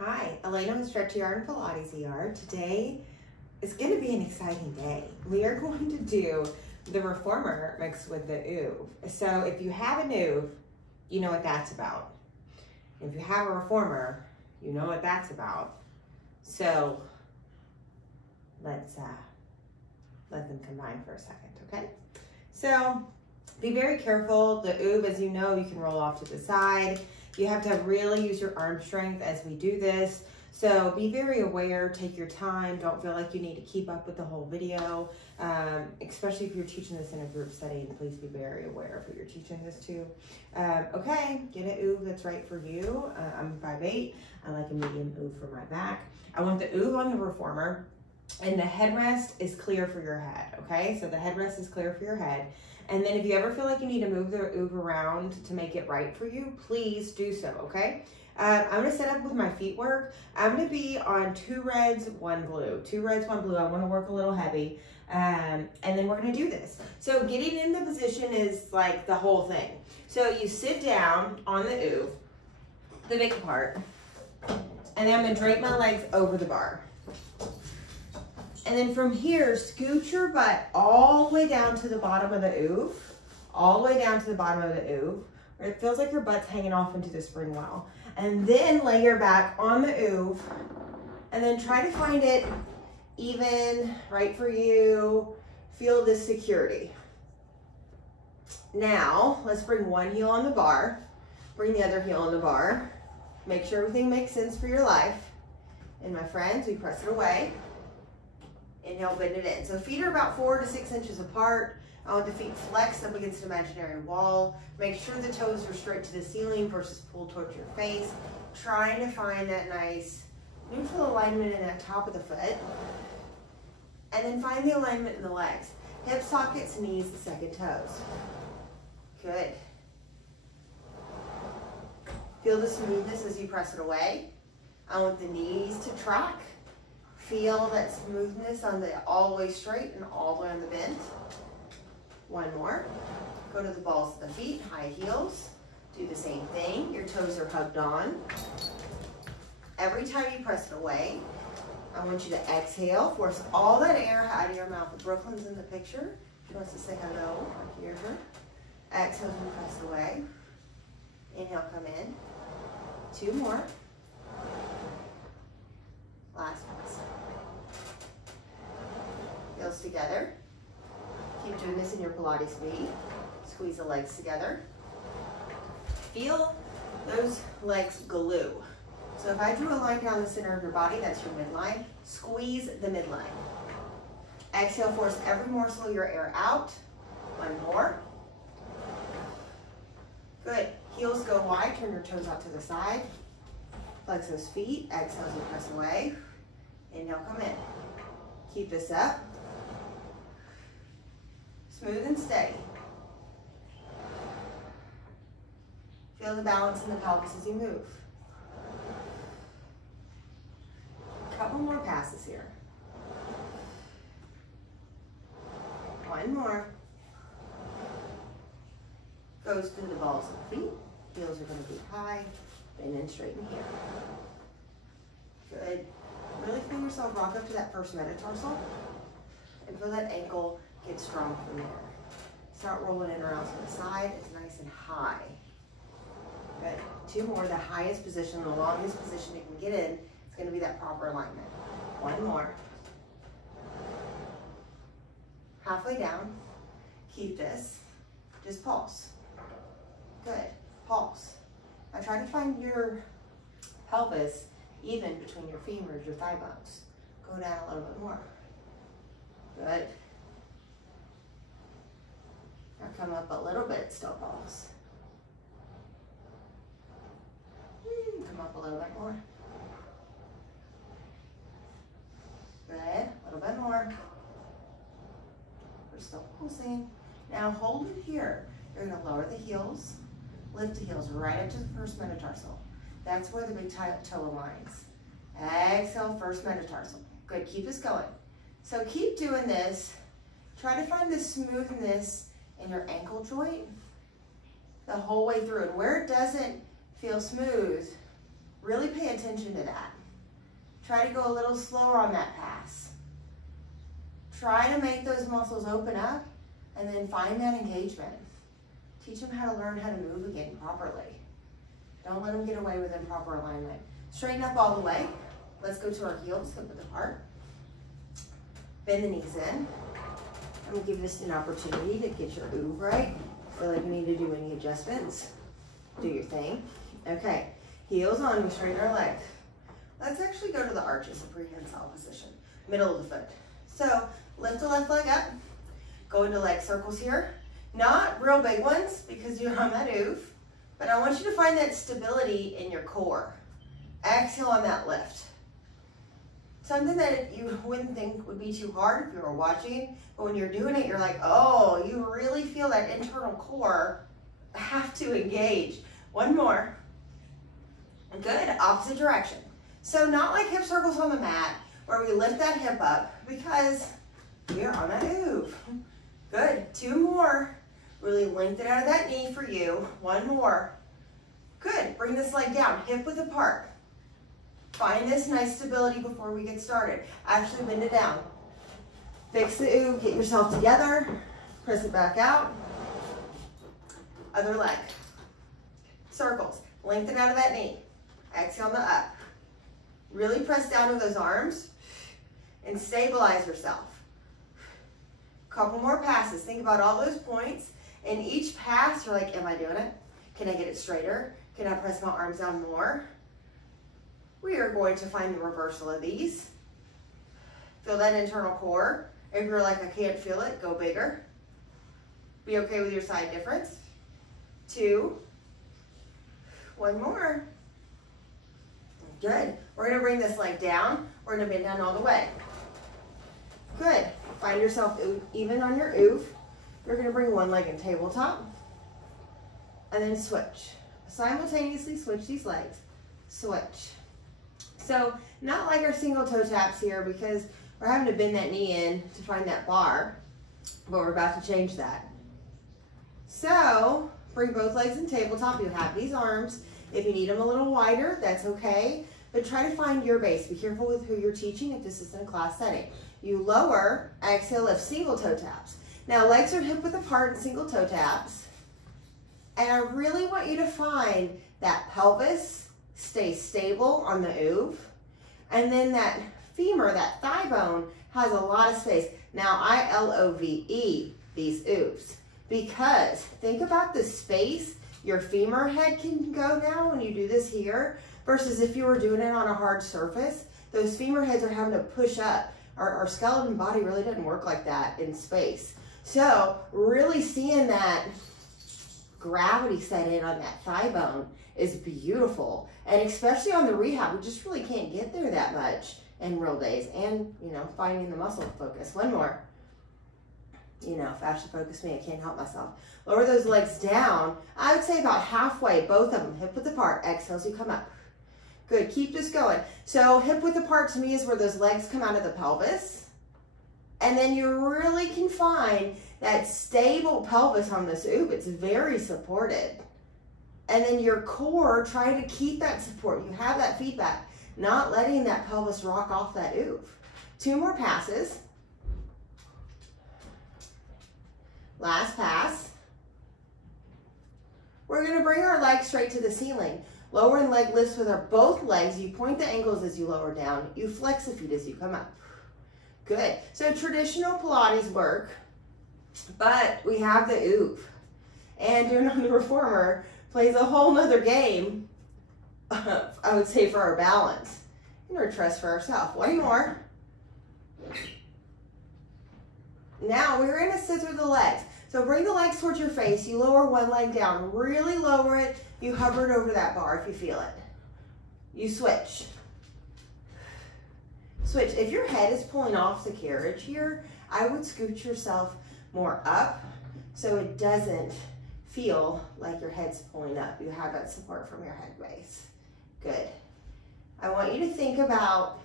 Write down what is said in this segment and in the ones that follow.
Hi, Elena with Stretchy Art and Pilates ER. Today is going to be an exciting day. We are going to do the reformer mixed with the oeuvre. So if you have an oeuvre, you know what that's about. If you have a reformer, you know what that's about. So let's let them combine for a second, okay? So be very careful. The oeuvre, as you know, you can roll off to the side. You have to really use your arm strength as we do this. So be very aware, take your time. Don't feel like you need to keep up with the whole video, especially if you're teaching this in a group setting. Please be very aware of who you're teaching this to. Okay, get an oeuvre that's right for you. I'm 5'8". I like a medium oeuvre for my back. I want the oeuvre on the reformer, and the headrest is clear for your head, okay? So the headrest is clear for your head. And then if you ever feel like you need to move the oeuvre around to make it right for you, please do so, okay? I'm gonna set up with my feet work. I'm gonna be on 2 reds, 1 blue. 2 reds, 1 blue. I wanna work a little heavy. And then we're gonna do this. So getting in the position is like the whole thing. So you sit down on the oeuvre, the big part, and then I'm gonna drape my legs over the bar. And then from here, scoot your butt all the way down to the bottom of the oeuvre, all the way down to the bottom of the oeuvre, where it feels like your butt's hanging off into the spring well. And then lay your back on the oeuvre, and then try to find it even, right for you. Feel this security. Now, let's bring one heel on the bar, bring the other heel on the bar. Make sure everything makes sense for your life. And my friends, we press it away. Inhale, bend it in. So feet are about 4 to 6 inches apart. I want the feet flexed up against an imaginary wall. Make sure the toes are straight to the ceiling versus pulled towards your face. Trying to find that nice neutral alignment in that top of the foot. And then find the alignment in the legs. Hip sockets, knees, the second toes. Good. Feel the smoothness as you press it away. I want the knees to track. Feel that smoothness on the all the way straight and all the way on the bend. One more. Go to the balls of the feet, high heels. Do the same thing. Your toes are hugged on. Every time you press it away, I want you to exhale. Force all that air out of your mouth. Brooklyn's in the picture. She wants to say hello. I hear her. Exhale and press it away. Inhale, come in. 2 more. Last press. Heels together. Keep doing this in your Pilates speed. Squeeze the legs together. Feel those legs glue. So if I drew a line down the center of your body, that's your midline. Squeeze the midline. Exhale, force every morsel of your air out. 1 more. Good. Heels go wide, turn your toes out to the side. Flex those feet. Exhale as you press away. Inhale, come in. Keep this up. Smooth and steady. Feel the balance in the pelvis as you move. A couple more passes here. 1 more. Goes through the balls of the feet. Heels are going to be high. Bend and straighten here. Good. Really feel yourself rock up to that first metatarsal. And feel that ankle get strong from there. Start rolling in around to the side. It's nice and high. Good. 2 more. The highest position, the longest position you can get in, is going to be that proper alignment. 1 more. Halfway down. Keep this. Just pulse. Good. Pulse. Now try to find your pelvis even between your femurs, your thigh bones. Go down a little bit more. Good. Now come up a little bit, still pulse. Come up a little bit more. Good. A little bit more. We're still pulsing. Now hold it here. You're going to lower the heels. Lift the heels right up to the first metatarsal. That's where the big toe aligns. Exhale, first metatarsal. Good, keep this going. So keep doing this. Try to find the smoothness in your ankle joint the whole way through. And where it doesn't feel smooth, Really pay attention to that. Try to go a little slower on that pass. Try to make those muscles open up and then find that engagement. Teach them how to learn how to move again properly. Don't let them get away with improper alignment. Straighten up all the way. Let's go to our heels, hip width apart. Bend the knees in. I'm gonna give this an opportunity to get your ooh right. Feel like you need to do any adjustments. Do your thing. Okay, heels on, we straighten our legs. Let's actually go to the arches, a prehensile position, middle of the foot. So lift the left leg up, go into leg circles here. Not real big ones because you're on that oof, but I want you to find that stability in your core. Exhale on that lift. Something that you wouldn't think would be too hard if you were watching, but when you're doing it, you're like, oh, you really feel that internal core have to engage. One more. Good, opposite direction. So not like hip circles on the mat, where we lift that hip up because we are on that oof. Good, two more. Really lengthen out of that knee for you. One more. Good, bring this leg down, hip width apart. Find this nice stability before we get started. Actually bend it down. Fix the ooh, get yourself together. Press it back out. Other leg. Circles, lengthen out of that knee. Exhale on the up. Really press down with those arms and stabilize yourself. Couple more passes. Think about all those points. In each pass, you're like, am I doing it? Can I get it straighter? Can I press my arms down more? We are going to find the reversal of these. Feel that internal core. If you're like, I can't feel it, go bigger. Be okay with your side difference. Two. One more. Good. We're going to bring this leg down. We're going to bend down all the way. Good. Find yourself even on your oof. You're going to bring one leg in tabletop. And then switch. Simultaneously switch these legs. Switch. So not like our single toe taps here because we're having to bend that knee in to find that bar. But we're about to change that. So bring both legs in tabletop. You have these arms. If you need them a little wider, that's okay. But try to find your base. Be careful with who you're teaching if this is in a class setting. You lower, exhale, lift, single toe taps. Now legs are hip width apart in single toe taps. And I really want you to find that pelvis stay stable on the oof. And then that femur, that thigh bone, has a lot of space. Now I L-O-V-E these oofs. Because think about the space your femur head can go now when you do this here, versus if you were doing it on a hard surface, those femur heads are having to push up. Our skeleton body really doesn't work like that in space. So really seeing that gravity set in on that thigh bone is beautiful. And especially on the rehab, we just really can't get there that much in real days. And, you know, finding the muscle focus. One more. You know, fascia focus me, I can't help myself. Lower those legs down. I would say about halfway, both of them, hip width apart. Exhale as you come up. Good, keep this going. So hip width apart to me is where those legs come out of the pelvis. And then you really can find that stable pelvis on this oof. It's very supported. And then your core, try to keep that support. You have that feedback, not letting that pelvis rock off that oof. Two more passes. Last pass. We're going to bring our legs straight to the ceiling. Lower and leg lifts with our both legs. You point the ankles as you lower down. You flex the feet as you come up. Good. So traditional Pilates work, but we have the oof. And doing on the reformer plays a whole nother game, I would say, for our balance and our trust for ourselves. One more. Now we're going to sit through the legs. So bring the legs towards your face. You lower one leg down. Really lower it. You hover it over that bar if you feel it. You switch. Switch. If your head is pulling off the carriage here, I would scoot yourself more up so it doesn't feel like your head's pulling up. You have that support from your head base. Good. I want you to think about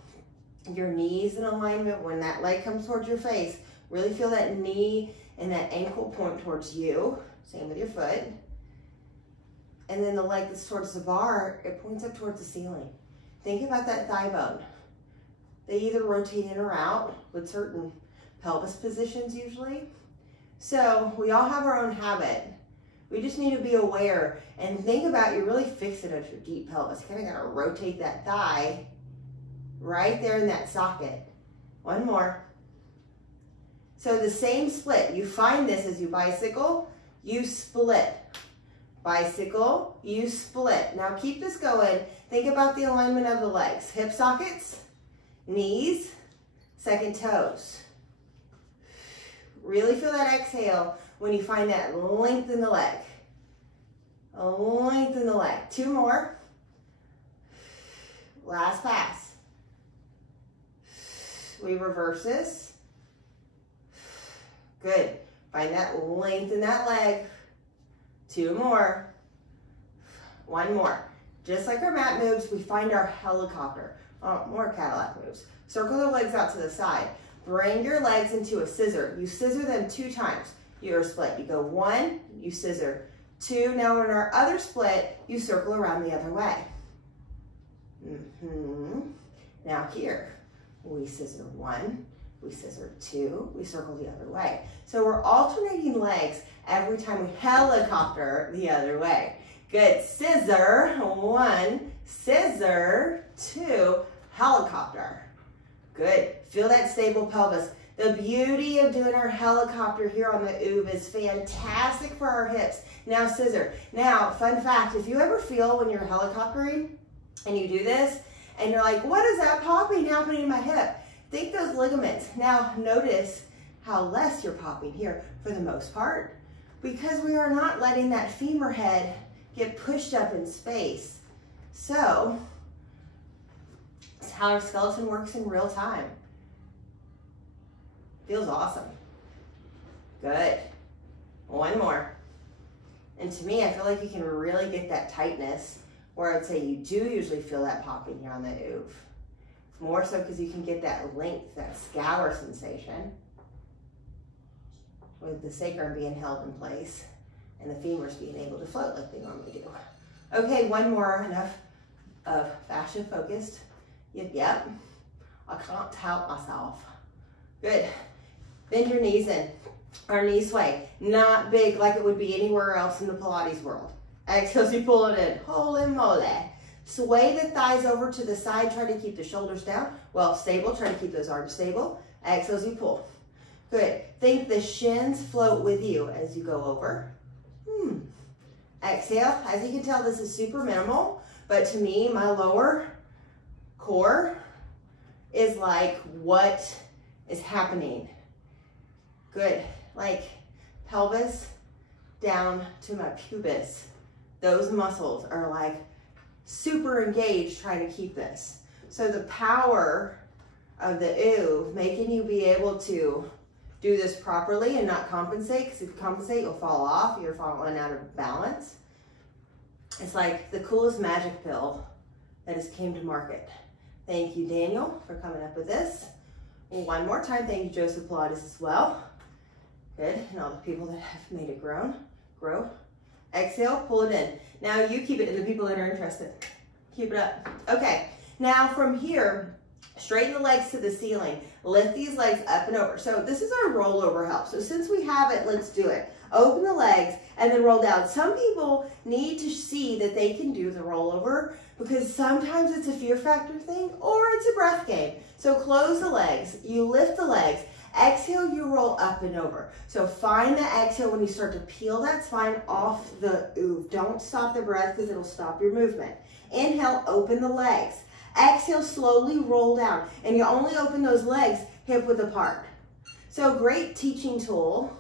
your knees in alignment when that leg comes towards your face. Really feel that knee and that ankle point towards you. Same with your foot. And then the leg that's towards the bar, it points up towards the ceiling. Think about that thigh bone. They either rotate in or out with certain pelvis positions usually. So we all have our own habit. We just need to be aware and think about, you're really fixing at your deep pelvis. You kind of got to rotate that thigh right there in that socket. One more. So the same split. You find this as you bicycle, you split. Bicycle, you split. Now keep this going. Think about the alignment of the legs. Hip sockets, knees, second toes. Really feel that exhale when you find that length in the leg. Lengthen the leg. Two more. Last pass. We reverse this. Good. Find that length in that leg. Two more. One more. Just like our mat moves, we find our helicopter. Oh, more Cadillac moves. Circle the legs out to the side. Bring your legs into a scissor. You scissor them 2 times. You're split. You go 1, you scissor. 2. Now in our other split, you circle around the other way. Now here, we scissor 1, we scissor 2, we circle the other way. So we're alternating legs every time we helicopter the other way. Good. Scissor 1, scissor 2, helicopter. Good. Feel that stable pelvis. The beauty of doing our helicopter here on the oob is fantastic for our hips. Now scissor. Now, fun fact, if you ever feel when you're helicoptering and you do this and you're like, what is that popping happening in my hip? Think those ligaments. Now notice how less you're popping here for the most part, because we are not letting that femur head get pushed up in space. So it's how our skeleton works in real time. Feels awesome. Good. One more. And to me, I feel like you can really get that tightness, where I would say you do usually feel that popping here on the oof. More so because you can get that length, that scour sensation, with the sacrum being held in place and the femurs being able to float like they normally do. Okay, one more, enough of fascia focused. Yep. I can't help myself. Good. Bend your knees in. Our knee sway. Not big like it would be anywhere else in the Pilates world. Exhale as you pull it in. Holy moly. Sway the thighs over to the side. Try to keep the shoulders down. Well, stable. Try to keep those arms stable. Exhale as you pull. Good. Think the shins float with you as you go over. Exhale. As you can tell, this is super minimal, but to me, my lower core is like what is happening. Good. Like pelvis down to my pubis. Those muscles are like super engaged trying to keep this. So the power of the ooh, making you be able to do this properly and not compensate, because if you compensate, you'll fall off. You're falling out of balance. It's like the coolest magic pill that has came to market. Thank you, Daniel, for coming up with this. One more time, thank you, Joseph Pilates, as well. Good, and all the people that have made it grow. Exhale, pull it in. Now you keep it, and the people that are interested, keep it up. Okay, now from here, straighten the legs to the ceiling. Lift these legs up and over. So this is our rollover help. So since we have it, let's do it. Open the legs and then roll down. Some people need to see that they can do the rollover, because sometimes it's a fear factor thing or it's a breath game. So close the legs, you lift the legs, exhale, you roll up and over. So find the exhale when you start to peel that spine off the ooh. Don't stop the breath because it'll stop your movement. Inhale, open the legs. Exhale, slowly roll down. And you only open those legs hip width apart. So great teaching tool.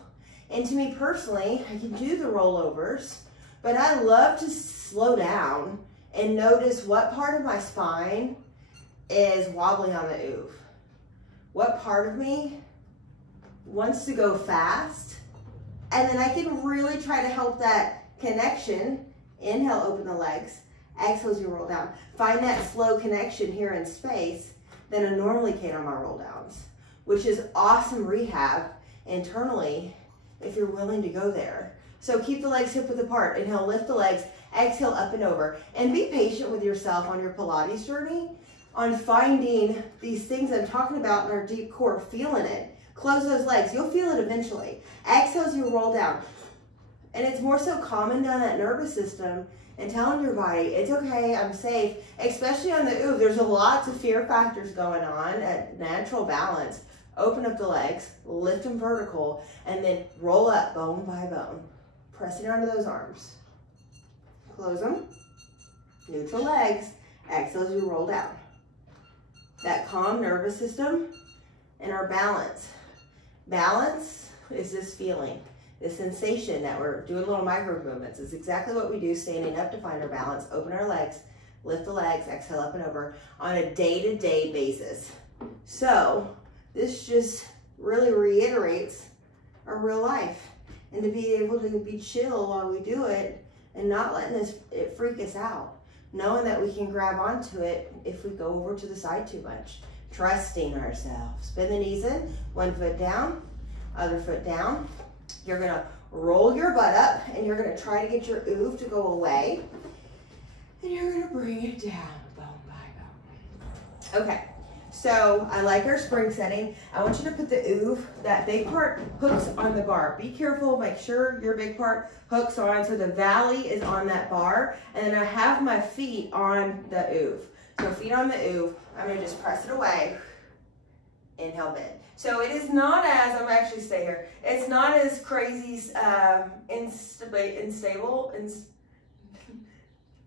And to me personally, I can do the rollovers, but I love to slow down and notice what part of my spine is wobbling on the oof. What part of me wants to go fast, and then I can really try to help that connection. Inhale, open the legs. Exhale as you roll down. Find that slow connection here in space that I normally can on my roll downs, which is awesome rehab internally if you're willing to go there. So keep the legs hip width apart. Inhale, lift the legs. exhale up and over. And be patient with yourself on your Pilates journey, on finding these things I'm talking about in our deep core, feeling it. Close those legs, you'll feel it eventually. Exhale as you roll down. And it's more so calming down that nervous system and telling your body, it's okay, I'm safe. Especially on the ooh, there's lots of fear factors going on at natural balance. Open up the legs, lift them vertical, and then roll up bone by bone. Pressing onto those arms. Close them. Neutral legs. Exhale as you roll down. That calm nervous system and our balance. Balance is this feeling, this sensation that we're doing little micro movements. It's exactly what we do, standing up to find our balance. Open our legs, lift the legs, exhale up and over on a day-to-day basis. So this just really reiterates our real life, and to be able to be chill while we do it and not letting it freak us out, knowing that we can grab onto it if we go over to the side too much. Trusting ourselves. Bend the knees in, one foot down, other foot down. You're gonna roll your butt up and you're gonna try to get your oof to go away. And you're gonna bring it down, bone by bone. Okay, so I like our spring setting. I want you to put the oof, that big part hooks on the bar. Be careful, make sure your big part hooks on so the valley is on that bar. And then I have my feet on the oof. So feet on the oof, I'm gonna just press it away. Inhale, bend. So it is not as, I'm actually stay here, it's not as crazy, unstable,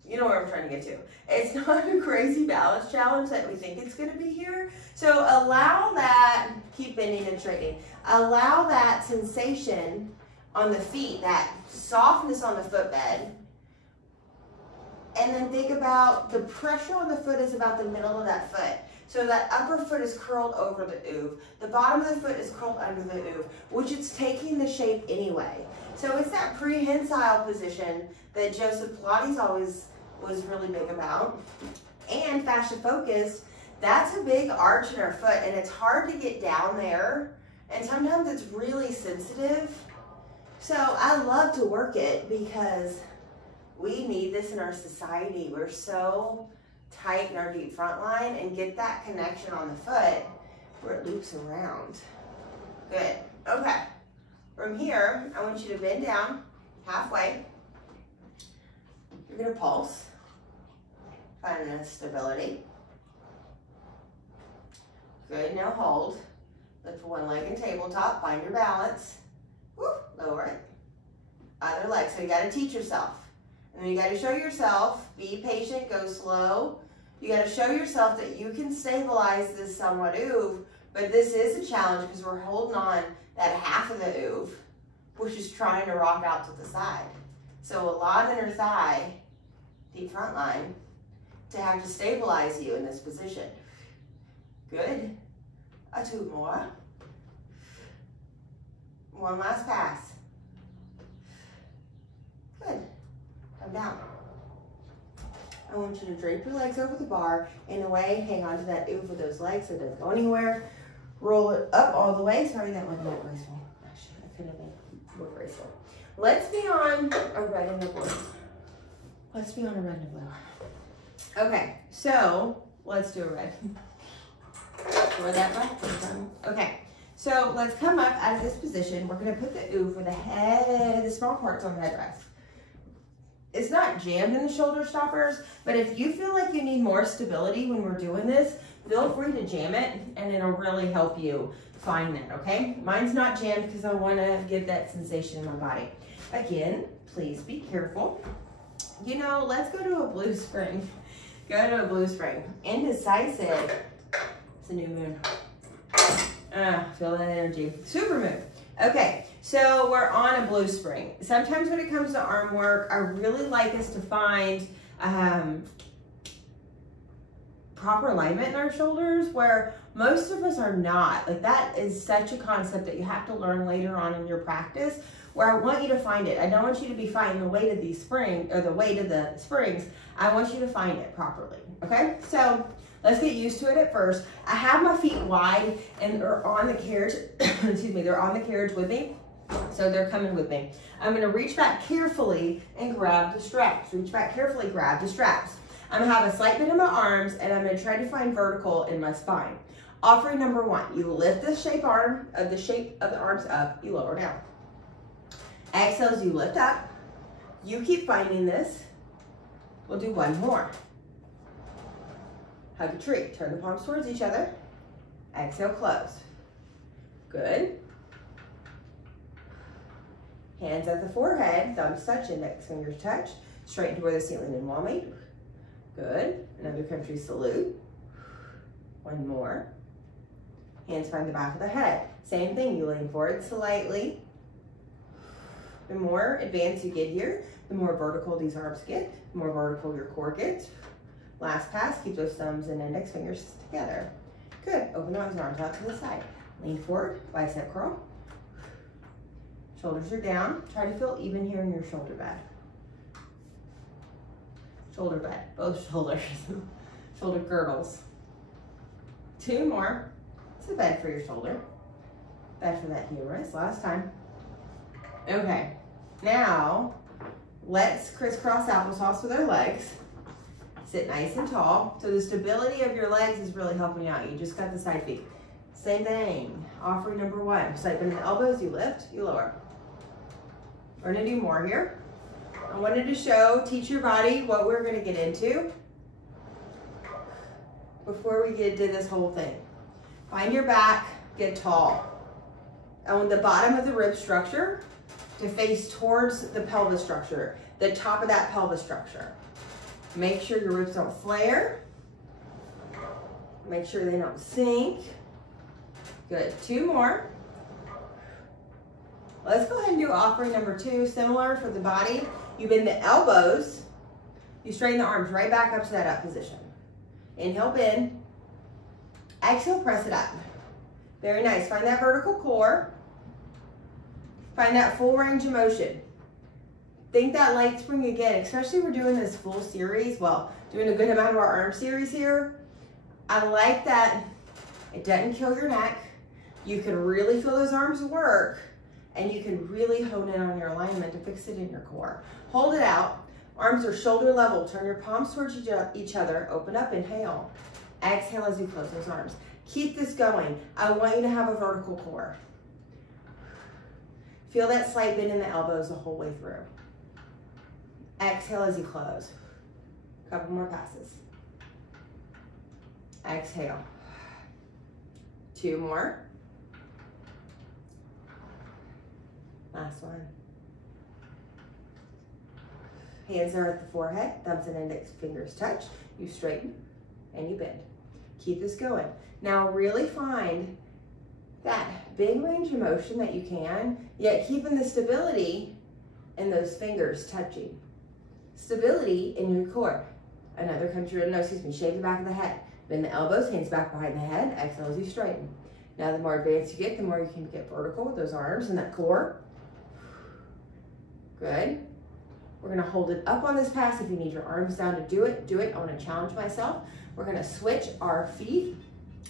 you know where I'm trying to get to. It's not a crazy balance challenge that we think it's gonna be here. So allow that, keep bending and straightening. Allow that sensation on the feet, that softness on the footbed. And then think about the pressure on the foot is about the middle of that foot. So that upper foot is curled over the oof. The bottom of the foot is curled under the oof, which it's taking the shape anyway. So it's that prehensile position that Joseph Pilates always was really big about. And fascia focused, that's a big arch in our foot, and it's hard to get down there. And sometimes it's really sensitive. So I love to work it because we need this in our society. We're so tight in our deep front line, and get that connection on the foot where it loops around. Good. Okay. From here, I want you to bend down halfway. You're going to pulse. Find a stability. Good. Now hold. Lift one leg in tabletop. Find your balance. Woo, lower it. Other leg. So you got to teach yourself. And then you got to show yourself, be patient, go slow. You got to show yourself that you can stabilize this somewhat oof, but this is a challenge because we're holding on that half of the oof, which is trying to rock out to the side. So a lot of inner thigh, deep front line, to have to stabilize you in this position. Good. Two more. One last pass. Good. Come down. I want you to drape your legs over the bar in a way, hang on to that oof with those legs so it doesn't go anywhere. Roll it up all the way. Sorry, that wasn't that graceful. Actually, I could have been more graceful. Let's be on a red and a blue. Let's be on a red and a blue. Okay, so let's do a red. Or that one. Okay, so let's come up out of this position. We're going to put the oof where the head, the small parts on the headrest. It's not jammed in the shoulder stoppers, but if you feel like you need more stability when we're doing this, feel free to jam it and it'll really help you find that, okay? Mine's not jammed because I want to get that sensation in my body. Again, please be careful. You know, let's go to a blue spring. Go to a blue spring. Indecisive. It's a new moon. Feel that energy. Super moon. Okay, so we're on a blue spring. Sometimes when it comes to arm work, I really like us to find proper alignment in our shoulders where most of us are not. Like that is such a concept that you have to learn later on in your practice, where I want you to find it. I don't want you to be finding the weight of these springs or the weight of the springs. I want you to find it properly, okay? So let's get used to it at first. I have my feet wide and they're on the carriage, excuse me, they're on the carriage with me. So they're coming with me. I'm gonna reach back carefully and grab the straps. Reach back carefully, grab the straps. I'm gonna have a slight bend in my arms and I'm gonna try to find vertical in my spine. Offering number one, you lift the shape of the arms up, you lower down. Exhale as you lift up. You keep finding this. We'll do one more. Hug a tree, turn the palms towards each other. Exhale, close. Good. Hands at the forehead, thumbs touch, index fingers touch. Straighten toward the ceiling and wall meet. Good. Another country salute. One more. Hands find the back of the head. Same thing, you lean forward slightly. The more advanced you get here, the more vertical these arms get, the more vertical your core gets. Last pass, keep those thumbs and index fingers together. Good, open those arms out to the side. Lean forward, bicep curl. Shoulders are down. Try to feel even here in your shoulder bed. Shoulder bed, both shoulders. Shoulder girdles. Two more. It's a bed for your shoulder. Bed for that humerus. Last time. Okay, now let's crisscross applesauce with our legs. Sit nice and tall. So the stability of your legs is really helping you out. You just got the side feet. Same thing. Offering number one. Slight bend in the elbows. You lift, you lower. We're gonna do more here. I wanted to teach your body what we're gonna get into before we get to this whole thing. Find your back, get tall. I want the bottom of the rib structure to face towards the pelvis structure, the top of that pelvis structure. Make sure your ribs don't flare. Make sure they don't sink. Good, two more. Let's go ahead and do offering number two, similar for the body. You bend the elbows, you straighten the arms right back up to that up position. Inhale, bend. Exhale, press it up. Very nice, find that vertical core. Find that full range of motion. Think that light spring again, especially we're doing this full series, well, doing a good amount of our arm series here. I like that it doesn't kill your neck. You can really feel those arms work and you can really hone in on your alignment to fix it in your core. Hold it out. Arms are shoulder level. Turn your palms towards each other. Open up, inhale. Exhale as you close those arms. Keep this going. I want you to have a vertical core. Feel that slight bend in the elbows the whole way through. Exhale as you close. Couple more passes. Exhale. Two more. Last one. Hands are at the forehead, thumbs and index fingers touch. You straighten and you bend. Keep this going. Now really find that big range of motion that you can, yet keeping the stability in those fingers touching. Stability in your core. Another shave the back of the head. Bend the elbows, hands back behind the head. Exhale as you straighten. Now the more advanced you get, the more you can get vertical with those arms and that core. Good. We're gonna hold it up on this pass. If you need your arms down to do it, do it. I wanna challenge myself. We're gonna switch our feet.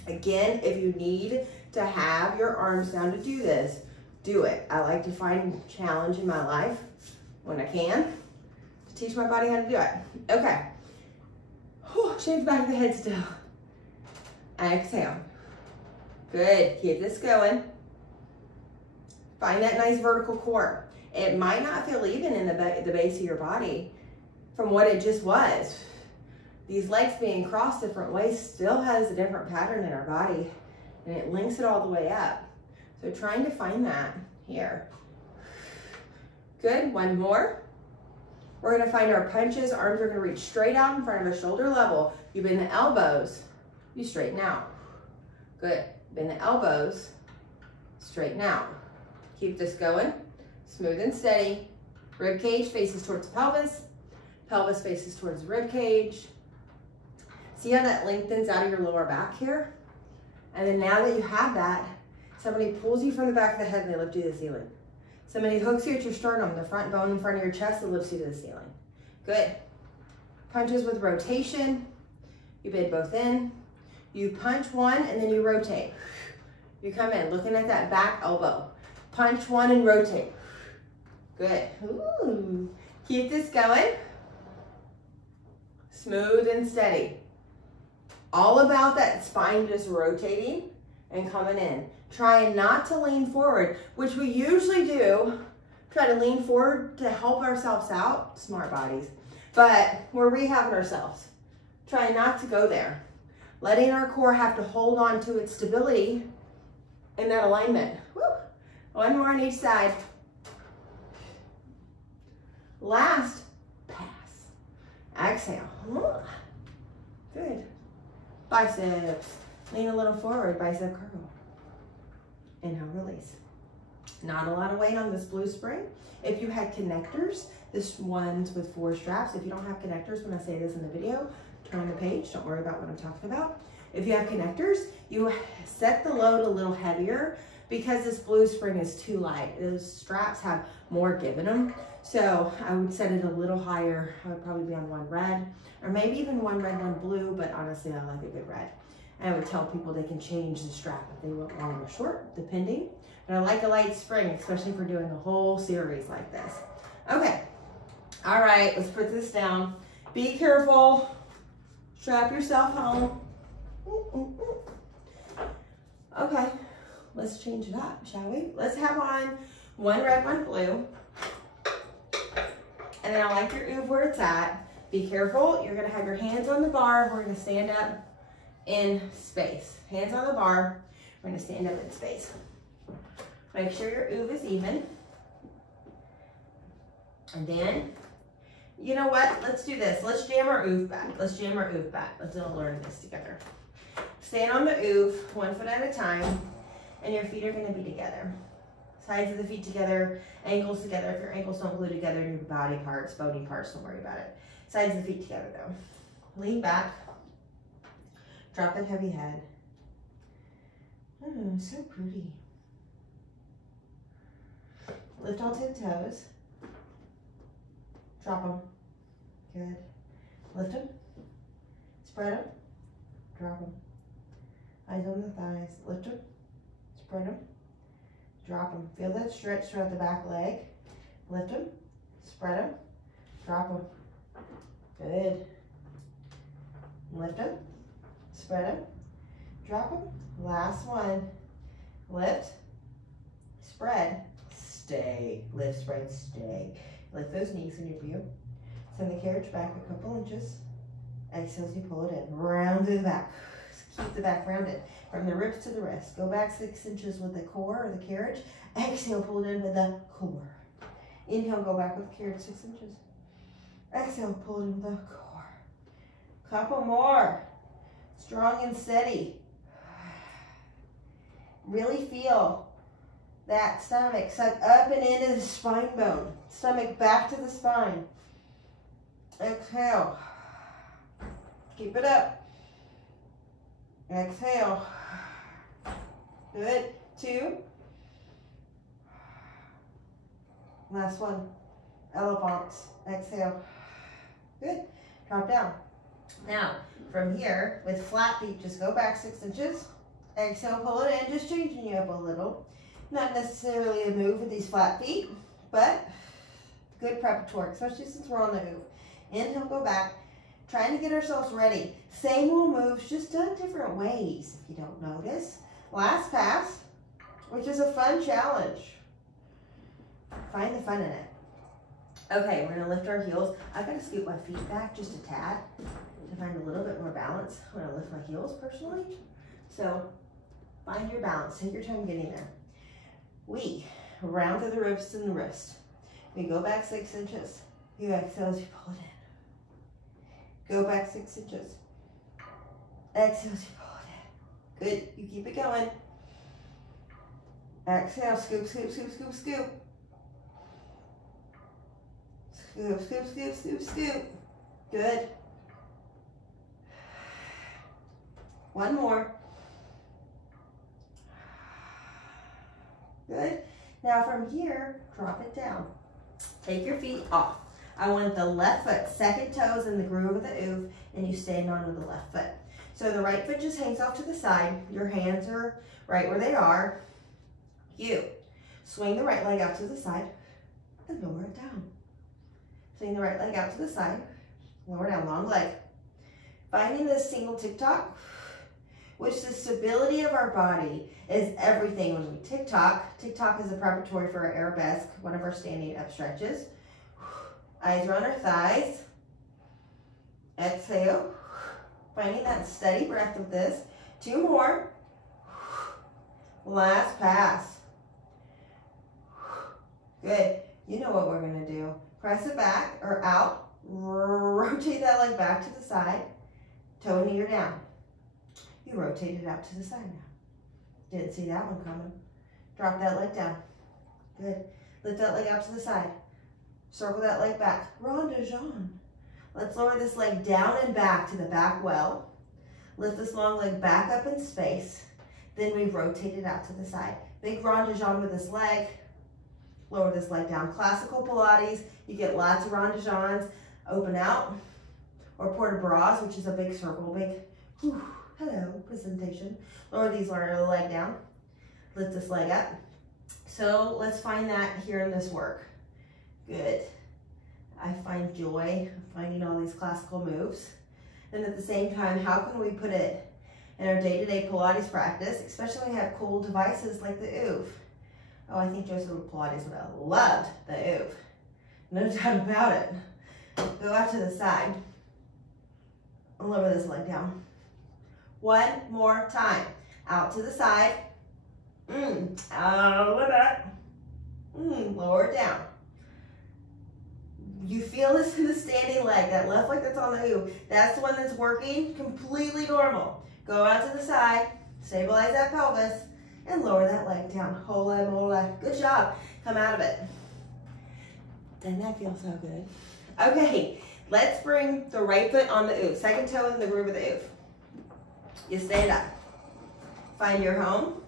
Again, if you need to have your arms down to do this, do it. I like to find challenge in my life when I can to teach my body how to do it. Okay. Shave the back of the head still. Exhale. Good, keep this going. Find that nice vertical core. It might not feel even in the base of your body from what it just was. These legs being crossed different ways still has a different pattern in our body and it links it all the way up. So trying to find that here. Good, one more. We're gonna find our punches. Arms are gonna reach straight out in front of us, shoulder level. You bend the elbows, you straighten out. Good, bend the elbows, straighten out. Keep this going, smooth and steady. Rib cage faces towards the pelvis. Pelvis faces towards the rib cage. See how that lengthens out of your lower back here? And then now that you have that, somebody pulls you from the back of the head and they lift you to the ceiling. Somebody hooks you at your sternum, the front bone in front of your chest, that lifts you to the ceiling. Good. Punches with rotation. You bend both in. You punch one and then you rotate. You come in, looking at that back elbow. Punch one and rotate. Good. Ooh. Keep this going. Smooth and steady. All about that spine just rotating and coming in. Trying not to lean forward, which we usually do. Try to lean forward to help ourselves out. Smart bodies. But we're rehabbing ourselves. Trying not to go there. Letting our core have to hold on to its stability in that alignment. Woo. One more on each side. Last pass. Exhale. Good. Biceps. Lean a little forward, bicep curl. Inhale, release. Not a lot of weight on this blue spring. If you had connectors, this one's with 4 straps. If you don't have connectors, when I say this in the video, turn on the page. Don't worry about what I'm talking about. If you have connectors, you set the load a little heavier because this blue spring is too light. Those straps have more give in them. So I would set it a little higher. I would probably be on 1 red, or maybe even 1 red, 1 blue, but honestly, I like a good red. And I would tell people they can change the strap if they want long or short, depending. But I like a light spring, especially for doing a whole series like this. Okay, all right, let's put this down. Be careful, strap yourself home. Okay, let's change it up, shall we? Let's have on 1 red, 1 blue. And then I like your oof where it's at. Be careful, you're gonna have your hands on the bar. We're gonna stand up in space. Hands on the bar, we're gonna stand up in space. Make sure your oof is even. And then, you know what? Let's do this. Let's jam our oof back. Let's jam our oof back. Let's all learn this together. Stand on the oof, 1 foot at a time, and your feet are gonna be together. Sides of the feet together, ankles together. If your ankles don't glue together, your body parts, bony parts, don't worry about it. Sides of the feet together though. Lean back. Drop that heavy head. Oh, so pretty. Lift all 10 toes. Drop them. Good. Lift them. Spread them. Drop them. Eyes on the thighs. Lift them. Spread them. Drop them. Feel that stretch throughout the back leg. Lift them. Spread them. Drop them. Good. Lift them. Spread them. Drop them. Last one. Lift. Spread. Stay. Lift, spread, stay. Lift those knees in your view. Send the carriage back a couple inches. Exhale as you pull it in. Round through the back. Keep the back rounded. From the ribs to the wrist. Go back 6 inches with the core or the carriage. Exhale, pull it in with the core. Inhale, go back with the carriage 6 inches. Exhale, pull it in with the core. Couple more. Strong and steady. Really feel that stomach suck up and into the spine bone. Stomach back to the spine. Exhale. Keep it up. Exhale. Good. 2. Last one. Elephants. Exhale. Good. Drop down. Now, from here, with flat feet, just go back 6 inches. Exhale, pull it in, just changing you up a little. Not necessarily a move with these flat feet, but good preparatory, especially since we're on the move. Inhale, go back. Trying to get ourselves ready. Same old moves, just done different ways, if you don't notice. Last pass, which is a fun challenge. Find the fun in it. Okay, we're gonna lift our heels. I've gotta scoot my feet back just a tad to find a little bit more balance when I lift my heels personally. So find your balance, take your time getting there. We round through the ribs and the wrist. We go back 6 inches. You exhale as you pull it in. Go back 6 inches. Exhale as you pull it in. Good, you keep it going. Exhale, scoop, scoop, scoop, scoop, scoop. Scoop, scoop, scoop, scoop, scoop. Good. One more. Good. Now from here, drop it down. Take your feet off. I want the left foot, second toes in the groove of the oof, and you stand on with the left foot. So the right foot just hangs off to the side. Your hands are right where they are. Swing the right leg out to the side and lower it down. Swing the right leg out to the side, lower down, long leg. Finding this single tick-tock, which the stability of our body is everything when we tick-tock. Tick-tock is a preparatory for our arabesque, one of our standing up stretches. Eyes are on our thighs. Exhale. Finding that steady breath with this. 2 more. Last pass. Good. You know what we're going to do. Press it back or out. Rotate that leg back to the side. Toe and knee are down. You rotate it out to the side now. Didn't see that one coming. Drop that leg down. Good. Lift that leg out to the side. Circle that leg back. Ronde de jambe. Let's lower this leg down and back to the back well. Lift this long leg back up in space. Then we rotate it out to the side. Big ronde de jambe with this leg. Lower this leg down. Classical Pilates. You get lots of ronde de jambes. Open out. Or port de bras, which is a big circle. Big, whew, hello, presentation. Lower these leg down. Lift this leg up. So let's find that here in this work. Good. I find joy finding all these classical moves. And at the same time, how can we put it in our day-to-day Pilates practice, especially when we have cool devices like the OOF. Oh, I think Joseph Pilates would have loved the OOF. No doubt about it. Go out to the side. And lower this leg down. 1 more time. Out to the side. Out of the back. Lower it down. You feel this in the standing leg, that left leg that's on the OOF. That's the one that's working completely normal. Go out to the side, stabilize that pelvis, and lower that leg down. Hola mola. Good job. Come out of it. Doesn't that feel so good? Okay, let's bring the right foot on the OOF. Second toe in the groove of the OOF. You stand up. Find your home.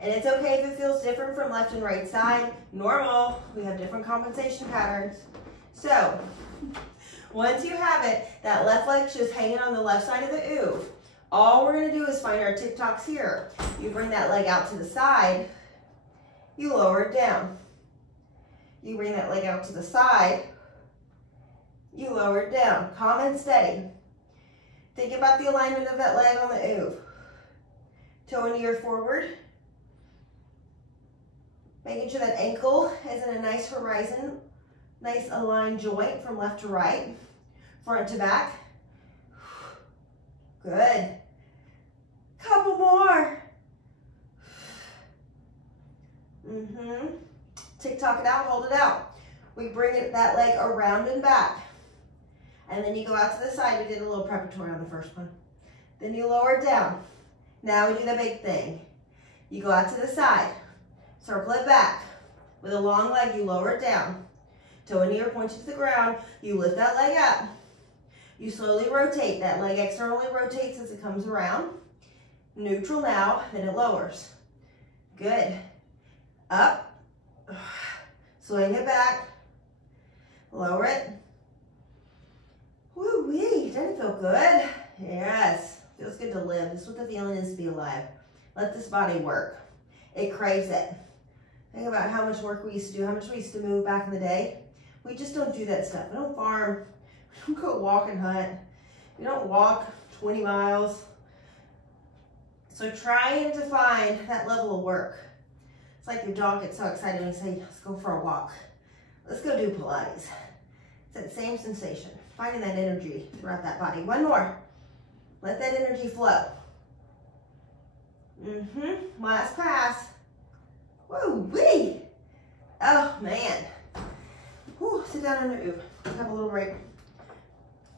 And it's okay if it feels different from left and right side. Normal. We have different compensation patterns. So, once you have it, that left leg's just hanging on the left side of the OOF. All we're going to do is find our tick-tocks here. You bring that leg out to the side. You lower it down. You bring that leg out to the side. You lower it down. Calm and steady. Think about the alignment of that leg on the OOF. Toe and knee are forward. Making sure that ankle is in a nice horizon, nice aligned joint from left to right, front to back. Good. Couple more. Tick-tock it out, hold it out. We bring that leg around and back. And then you go out to the side. We did a little preparatory on the first one. Then you lower it down. Now we do the big thing. You go out to the side. Circle it back. With a long leg, you lower it down. Toe and knee are pointed to the ground. You lift that leg up. You slowly rotate. That leg externally rotates as it comes around. Neutral now, then it lowers. Good. Up. Swing it back. Lower it. Woo-wee. Doesn't it feel good? Yes. Feels good to live. This is what the feeling is to be alive. Let this body work. It craves it. Think about how much work we used to do, how much we used to move back in the day. We just don't do that stuff. We don't farm. We don't go walk and hunt. We don't walk 20 miles. So trying to find that level of work. It's like your dog gets so excited when you say, let's go for a walk. Let's go do Pilates. It's that same sensation. Finding that energy throughout that body. 1 more. Let that energy flow. Last pass. Woo-wee. Oh, man. Whew, sit down on your OOF. Have a little break.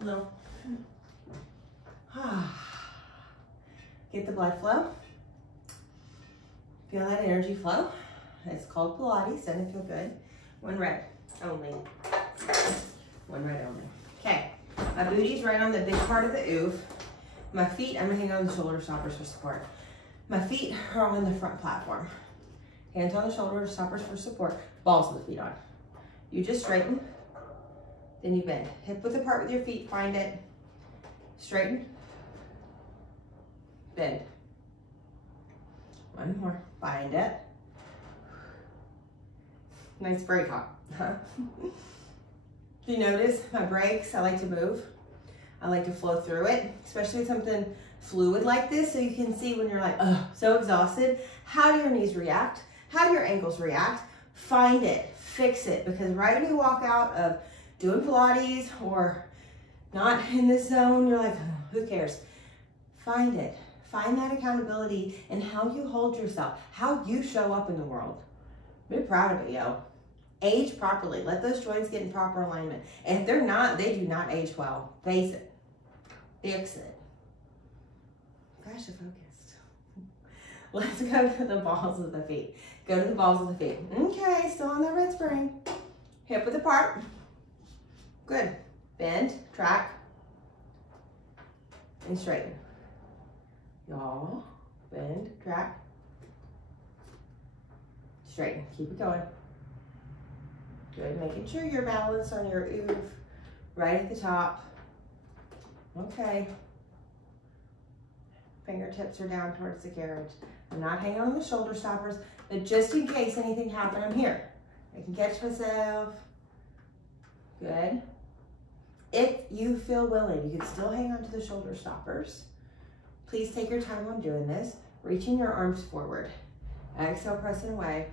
No. Get the blood flow. Feel that energy flow. It's called Pilates. Doesn't it feel good? 1 rep only. 1 rep only. Okay. My booty's right on the big part of the OOF. My feet, I'm gonna hang on the shoulder stoppers for support. My feet are on the front platform. Hands on the shoulder stoppers for support. Balls of the feet on. You just straighten, then you bend. Hip width apart with your feet, find it. Straighten, bend. 1 more, find it. Nice break, huh? Do you notice my breaks? I like to move. I like to flow through it, especially with something fluid like this, so you can see when you're like, oh, so exhausted. How do your knees react? How do your ankles react? Find it, fix it, because right when you walk out of doing Pilates or not in this zone, you're like, oh, who cares? Find it. Find that accountability in how you hold yourself, how you show up in the world. Be proud of it, yo. Age properly. Let those joints get in proper alignment. And if they're not, they do not age well. Face it. Fix it. Fascia focused. Let's go to the balls of the feet. Go to the balls of the feet. Okay, still on that red spring. Hip width apart. Good. Bend, track, and straighten. Y'all, bend, track, straighten. Keep it going. Good, making sure you're balanced on your oof right at the top. Okay. Fingertips are down towards the carriage. I'm not hanging on the shoulder stoppers, but just in case anything happened, I'm here. I can catch myself. Good. If you feel willing, you can still hang on to the shoulder stoppers. Please take your time on doing this. Reaching your arms forward. Exhale, pressing away.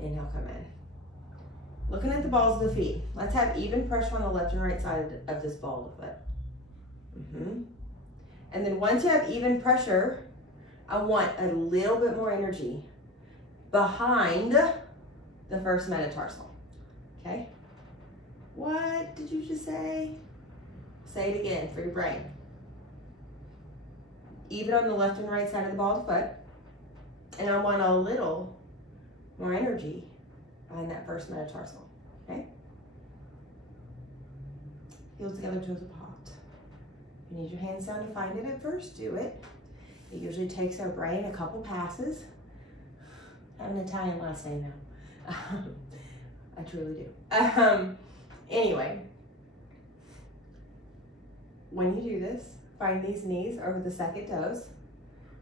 Inhale, come in. Looking at the balls of the feet. Let's have even pressure on the left and right side of this ball of the foot. And then once you have even pressure, I want a little bit more energy behind the first metatarsal. Okay? What did you just say? Say it again for your brain. Even on the left and right side of the ball of the foot. And I want a little more energy behind that first metatarsal. Okay? Heels together, toes apart. If you need your hands down to find it at first, do it. It usually takes our brain a couple passes. I have an Italian last name now. I truly do. Anyway, when you do this, find these knees over the second toes,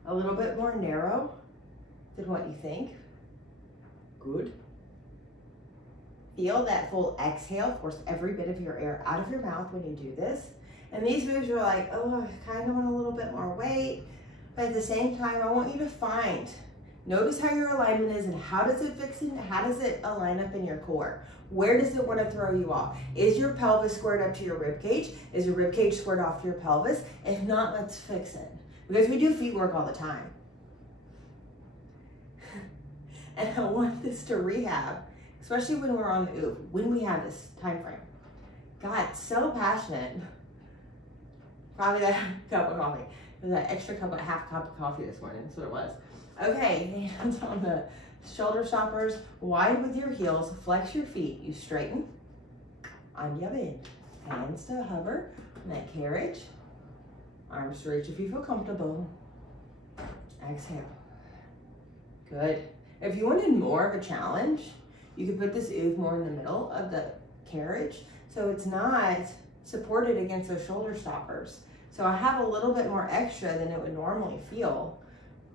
a little bit more narrow than what you think. Good. Feel that full exhale, force every bit of your air out of your mouth when you do this. And these moves are like, oh, I kind of want a little bit more weight, but at the same time, I want you to find, notice how your alignment is and how does it fix it, how does it align up in your core? Where does it want to throw you off? Is your pelvis squared up to your rib cage? Is your rib cage squared off to your pelvis? If not, let's fix it. Because we do feet work all the time. And I want this to rehab, especially when we're on the oof, when we have this time frame. God, so passionate. Probably that cup of coffee. It was that extra cup, half cup of coffee this morning. That's what it was. Okay, hands on the shoulder stoppers, wide with your heels, flex your feet, you straighten, on your bend. Hands to hover on that carriage, arms to reach if you feel comfortable. Exhale. Good. If you wanted more of a challenge, you could put this oof more in the middle of the carriage so it's not supported against those shoulder stoppers. So I have a little bit more extra than it would normally feel,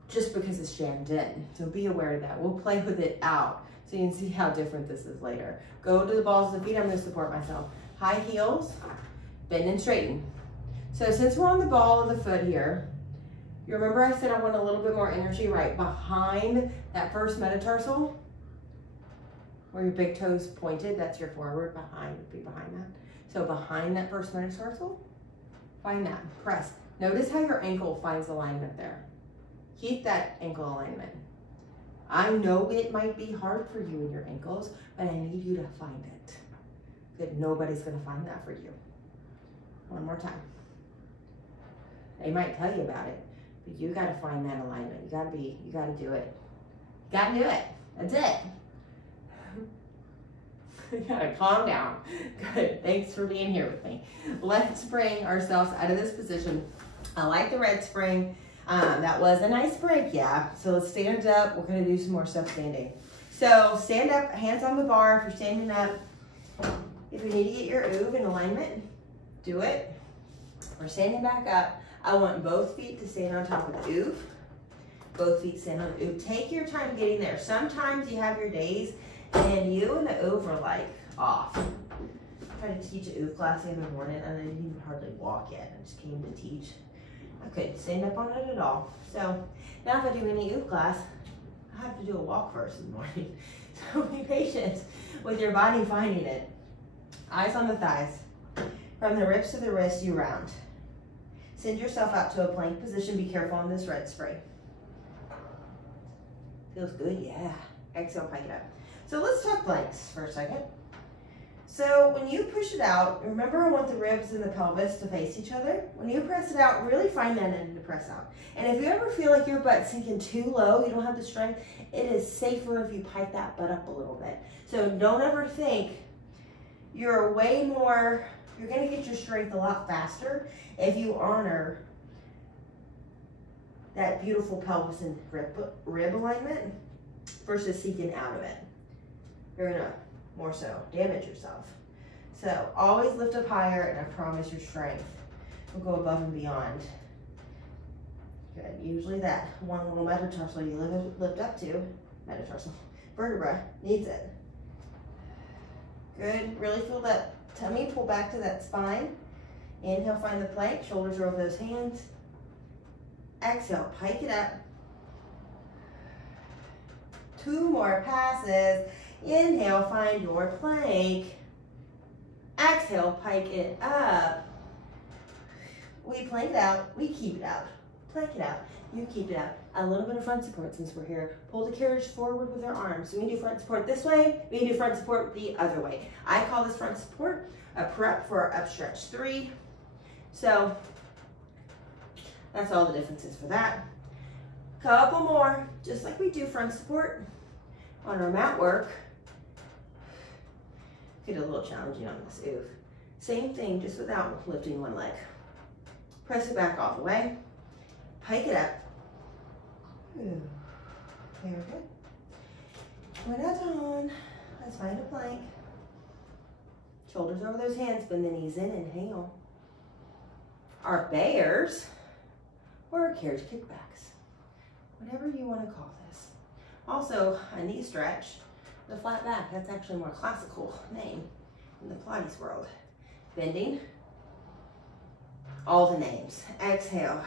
just because it's jammed in. So be aware of that. We'll play with it out so you can see how different this is later. Go to the balls of the feet. I'm gonna support myself. High heels, bend and straighten. So since we're on the ball of the foot here, you remember I said I want a little bit more energy right behind that first metatarsal? Where your big toes pointed, that's your forward, be behind that. So behind that first metatarsal, find that, press. Notice how your ankle finds alignment there. Keep that ankle alignment. I know it might be hard for you in your ankles, but I need you to find it. Good, nobody's gonna find that for you. One more time. They might tell you about it, but you gotta find that alignment. You gotta do it. You gotta do it, that's it. You gotta calm down. Good, thanks for being here with me. Let's bring ourselves out of this position. I like the red spring. That was a nice break, yeah. So let's stand up. We're gonna do some more stuff standing. So stand up, hands on the bar if you're standing up. If you need to get your oof in alignment, do it. We're standing back up. I want both feet to stand on top of the oof. Both feet stand on the oof. Take your time getting there. Sometimes you have your days And you and the OOF are like off. I tried to teach an OOF class the other morning and I didn't even hardly walk yet. I just came to teach. I couldn't stand up on it at all. So now if I do any OOF class, I have to do a walk first in the morning. So be patient with your body finding it. Eyes on the thighs. From the ribs to the wrist, you round. Send yourself out to a plank position. Be careful on this red spray. Feels good, yeah. Exhale, pike it up. So let's talk planks for a second. So when you push it out, remember I want the ribs and the pelvis to face each other. When you press it out, really find that end to press out. And if you ever feel like your butt's sinking too low, you don't have the strength, it is safer if you pike that butt up a little bit. So don't ever think you're way more, you're gonna get your strength a lot faster if you honor that beautiful pelvis and rib alignment versus seeking out of it. You're gonna more so damage yourself. So always lift up higher, and I promise your strength will go above and beyond. Good, usually that one little metatarsal you lift up to, metatarsal, vertebra needs it. Good, really feel that tummy pull back to that spine. Inhale, find the plank, shoulders are over those hands. Exhale, pike it up. 2 more passes. Inhale, find your plank. Exhale, pike it up. We plank it out, we keep it out. Plank it out, you keep it out. A little bit of front support since we're here. Pull the carriage forward with our arms. So we can do front support this way, we can do front support the other way. I call this front support a prep for our upstretch 3. So that's all the differences for that. Couple more, just like we do front support on our mat work. Get a little challenging on this OOF. Same thing, just without lifting one leg. Press it back all the way. Pike it up. Very good. We're not done. Let's find a plank. Shoulders over those hands, bend the knees in, inhale. Our bears, or our carriage kickbacks. Whatever you want to call this. Also, a knee stretch. The flat back, that's actually a more classical name in the Pilates world. Bending, all the names. Exhale,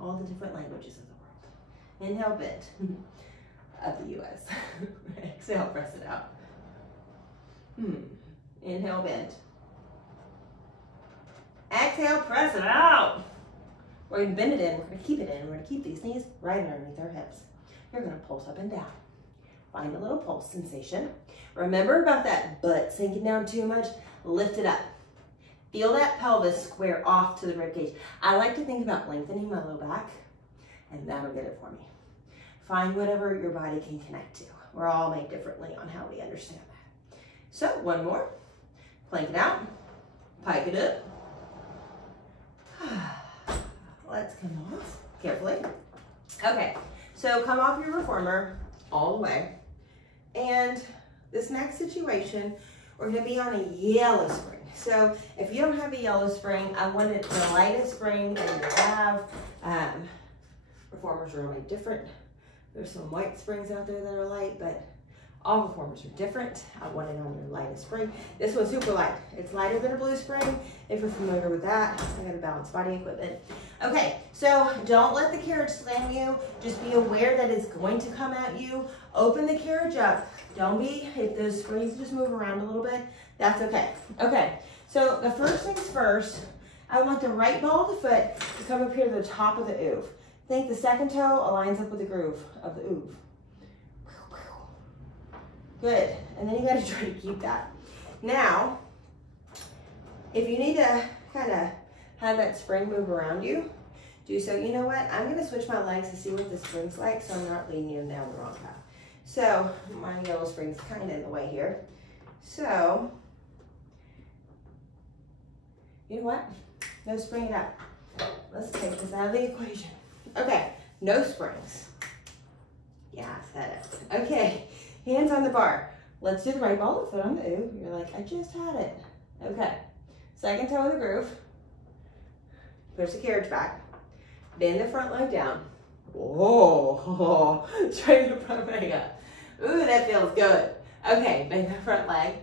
all the different languages of the world. Inhale, bend, of the US. Exhale, press it out. Inhale, bend. Exhale, press it out. We're gonna bend it in, we're gonna keep it in, we're gonna keep these knees right underneath our hips. You're gonna pulse up and down. Find a little pulse sensation. Remember about that butt sinking down too much? Lift it up. Feel that pelvis square off to the rib cage. I like to think about lengthening my low back, and that'll get it for me. Find whatever your body can connect to. We're all made differently on how we understand that. So one more. Plank it out. Pike it up. Let's come off carefully. Okay, so come off your reformer all the way. And this next situation, we're gonna be on a yellow spring. So if you don't have a yellow spring, I wanted the lightest spring that you have. Reformers are only different. There's some white springs out there that are light, but all reformers are different. I wanted on your lightest spring. This one's super light. It's lighter than a blue spring. If you're familiar with that, I got a balanced body equipment. Okay, so don't let the carriage slam you. Just be aware that it's going to come at you. Open the carriage up. Don't be, if those springs just move around a little bit, that's okay. Okay, so the first things first, I want the right ball of the foot to come up here to the top of the OOF. Think the second toe aligns up with the groove of the OOF. Good, and then you gotta try to keep that. Now, if you need to kind of have that spring move around you, do so. You know what? I'm gonna switch my legs to see what the spring's like so I'm not leading you down the wrong path. So my yellow spring's kind of in the way here. So, you know what? No spring it up. Let's take this out of the equation. Okay, no springs. Yeah, I said it. Okay, hands on the bar. Let's do the right ball of the foot on the OOF. You're like, I just had it. Okay, second toe in the groove. Push the carriage back. Bend the front leg down. Whoa, straighten the front leg up. Ooh, that feels good. Okay, bend the front leg.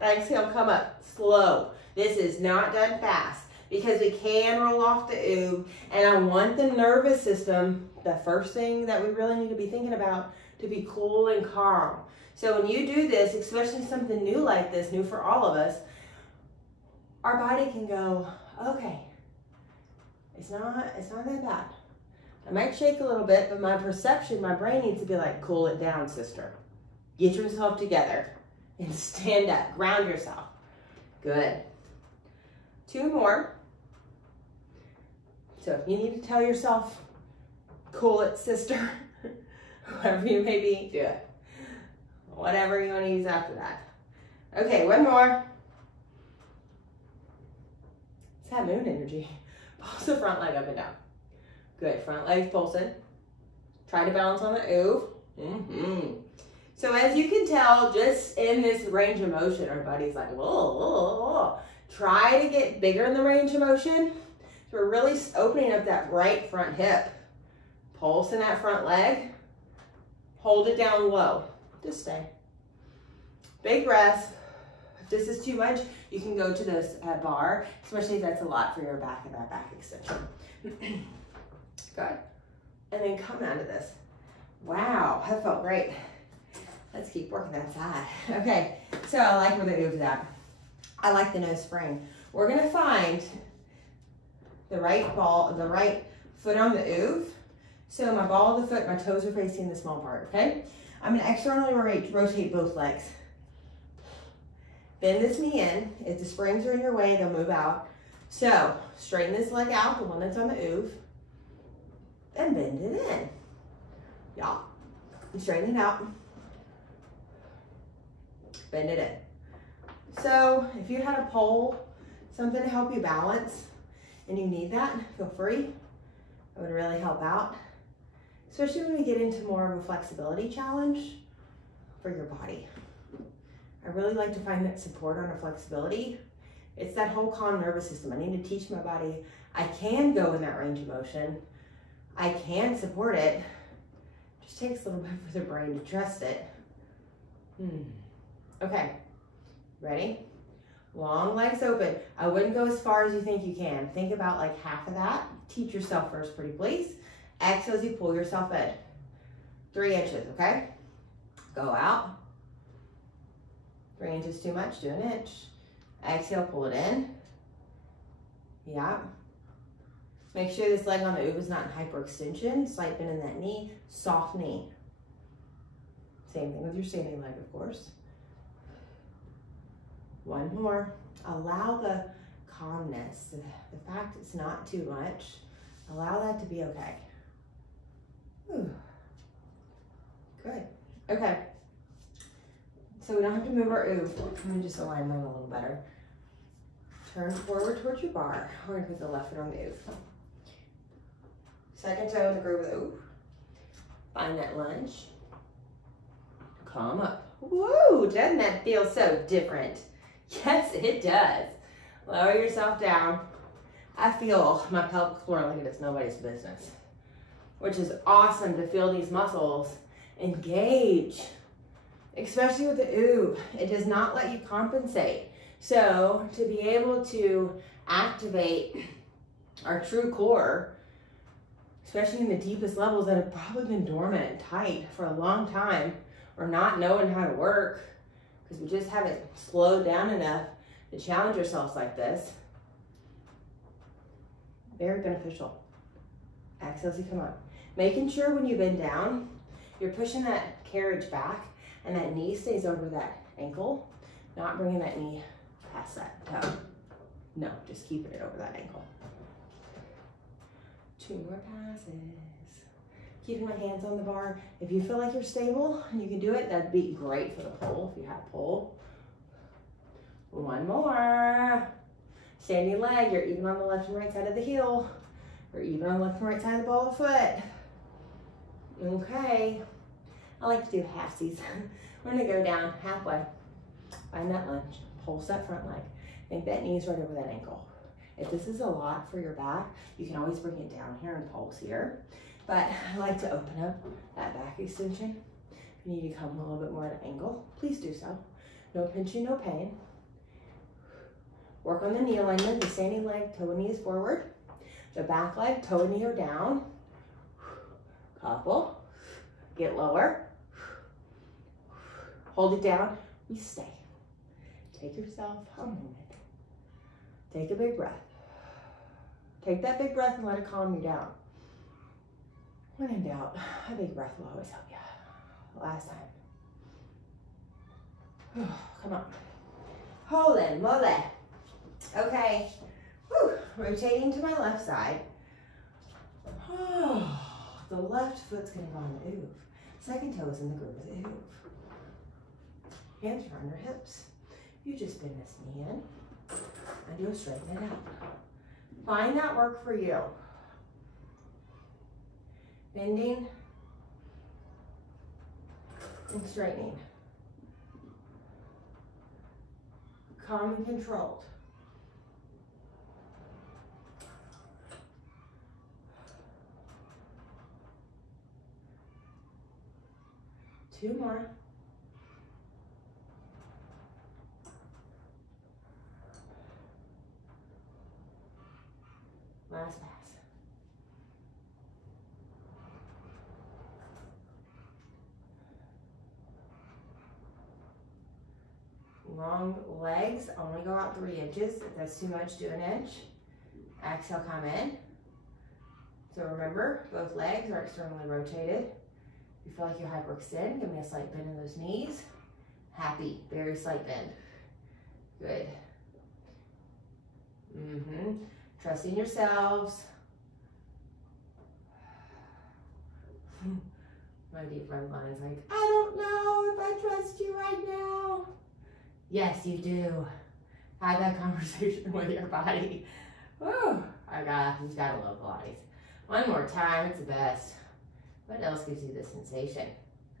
Exhale, come up slow. This is not done fast because we can roll off the oob, and I want the nervous system, the first thing that we really need to be thinking about, to be cool and calm. So when you do this, especially something new like this, new for all of us, our body can go, okay, it's not that bad. I might shake a little bit, but my perception, my brain needs to be like, cool it down, sister. Get yourself together and stand up, ground yourself. Good. 2 more. So if you need to tell yourself, cool it, sister, whatever you may be, do it. Whatever you want to use after that. Okay, 1 more. It's that moon energy. Pulse the front leg up and down. Good, front leg's pulsing. Try to balance on the ooh. So as you can tell, just in this range of motion, our body's like, whoa, whoa, whoa. Try to get bigger in the range of motion. So we're really opening up that right front hip. Pulse in that front leg. Hold it down low. Just stay. Big breath. If this is too much, you can go to this bar, especially if that's a lot for your back and that back extension. Good. And then come out of this. Wow, that felt great. Let's keep working that side. Okay, so I like where the ooh's at. I like the no spring. We're gonna find the right foot on the ooh. So my ball of the foot, my toes are facing the small part, okay? I'm gonna externally rotate both legs. Bend this knee in. If the springs are in your way, they'll move out. So straighten this leg out, the one that's on the ooh, and bend it in. Y'all, straighten it out. Bend it in. So if you had a pole, something to help you balance, and you need that, feel free. It would really help out. Especially when we get into more of a flexibility challenge for your body. I really like to find that support on a flexibility. It's that whole calm nervous system. I need to teach my body I can go in that range of motion. I can support it. It just takes a little bit for the brain to trust it. Okay, ready? Long legs open. I wouldn't go as far as you think you can. Think about like half of that. Teach yourself first, pretty please. Exhale as you pull yourself in. 3 inches, okay? Go out. 3 inches too much, do an inch. Exhale, pull it in. Yeah. Make sure this leg on the ooh is not in hyperextension. Slight bend in that knee, soft knee. Same thing with your standing leg, of course. 1 more. Allow the calmness, the fact it's not too much. Allow that to be okay. Ooh. Good. Okay. So we don't have to move our ooh. Let me just align mine a little better. Turn forward towards your bar. We're gonna put the left foot on the ooh. Second toe in the groove of the ooh. Find that lunge. Come up. Whoa, doesn't that feel so different? Yes, it does. Lower yourself down. I feel my pelvic floor like it's nobody's business, which is awesome to feel these muscles engage, especially with the ooh. It does not let you compensate. So to be able to activate our true core, especially in the deepest levels that have probably been dormant and tight for a long time, or not knowing how to work, because we just haven't slowed down enough to challenge ourselves like this. Very beneficial. Exhale as you come up. Making sure when you bend down, you're pushing that carriage back and that knee stays over that ankle, not bringing that knee past that toe. No, just keeping it over that ankle. 2 more passes. Keeping my hands on the bar. If you feel like you're stable and you can do it, that'd be great for the pole if you have a pole. 1 more. Standing leg, you're even on the left and right side of the heel. Or even on the left and right side of the ball of the foot. Okay. I like to do halfsies. We're gonna go down halfway. Find that lunge. Pulse that front leg. Make that knees right over that ankle. If this is a lot for your back, you can always bring it down here and pulse here. But I like to open up that back extension. If you need to come a little bit more at an angle, please do so. No pinching, no pain. Work on the knee alignment, the standing leg, toe and knee is forward. The back leg, toe and knee are down. Couple. Get lower. Hold it down. We stay. Take yourself a moment. Take a big breath. Take that big breath and let it calm you down. When in doubt, a big breath will always help you. Last time. Come on. Holy moly. Okay. Whew. Rotating to my left side. The left foot's going to go on the oof. Second toe is in the groove of the oof. Hands are on your hips. You just bend this knee in and you'll straighten it out. Find that work for you. Bending and straightening. Calm and controlled. Two more. Last pass. Long legs, only go out 3 inches. If that's too much, do an inch. Exhale, come in. So remember, both legs are externally rotated. If you feel like you hyperextend, give me a slight bend in those knees. Happy, very slight bend. Good. Trusting yourselves. My deep red line's like, I don't know if I trust you right now. Yes, you do. Have that conversation with your body. Woo! You've gotta love Pilates. One more time, it's the best. What else gives you this sensation?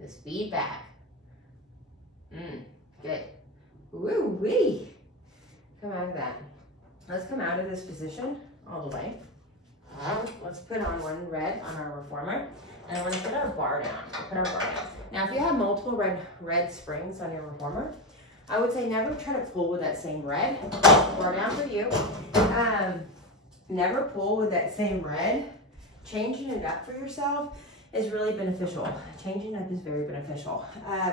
This feedback. Good. Woo-wee. Come out of that. Let's come out of this position all the way. Let's put on one red on our reformer. And we're gonna put our bar down. Put our bar down. Now, if you have multiple red springs on your reformer, I would say never try to pull with that same red. Bar down for you. Never pull with that same red. Changing it up for yourself is really beneficial. Changing up is very beneficial,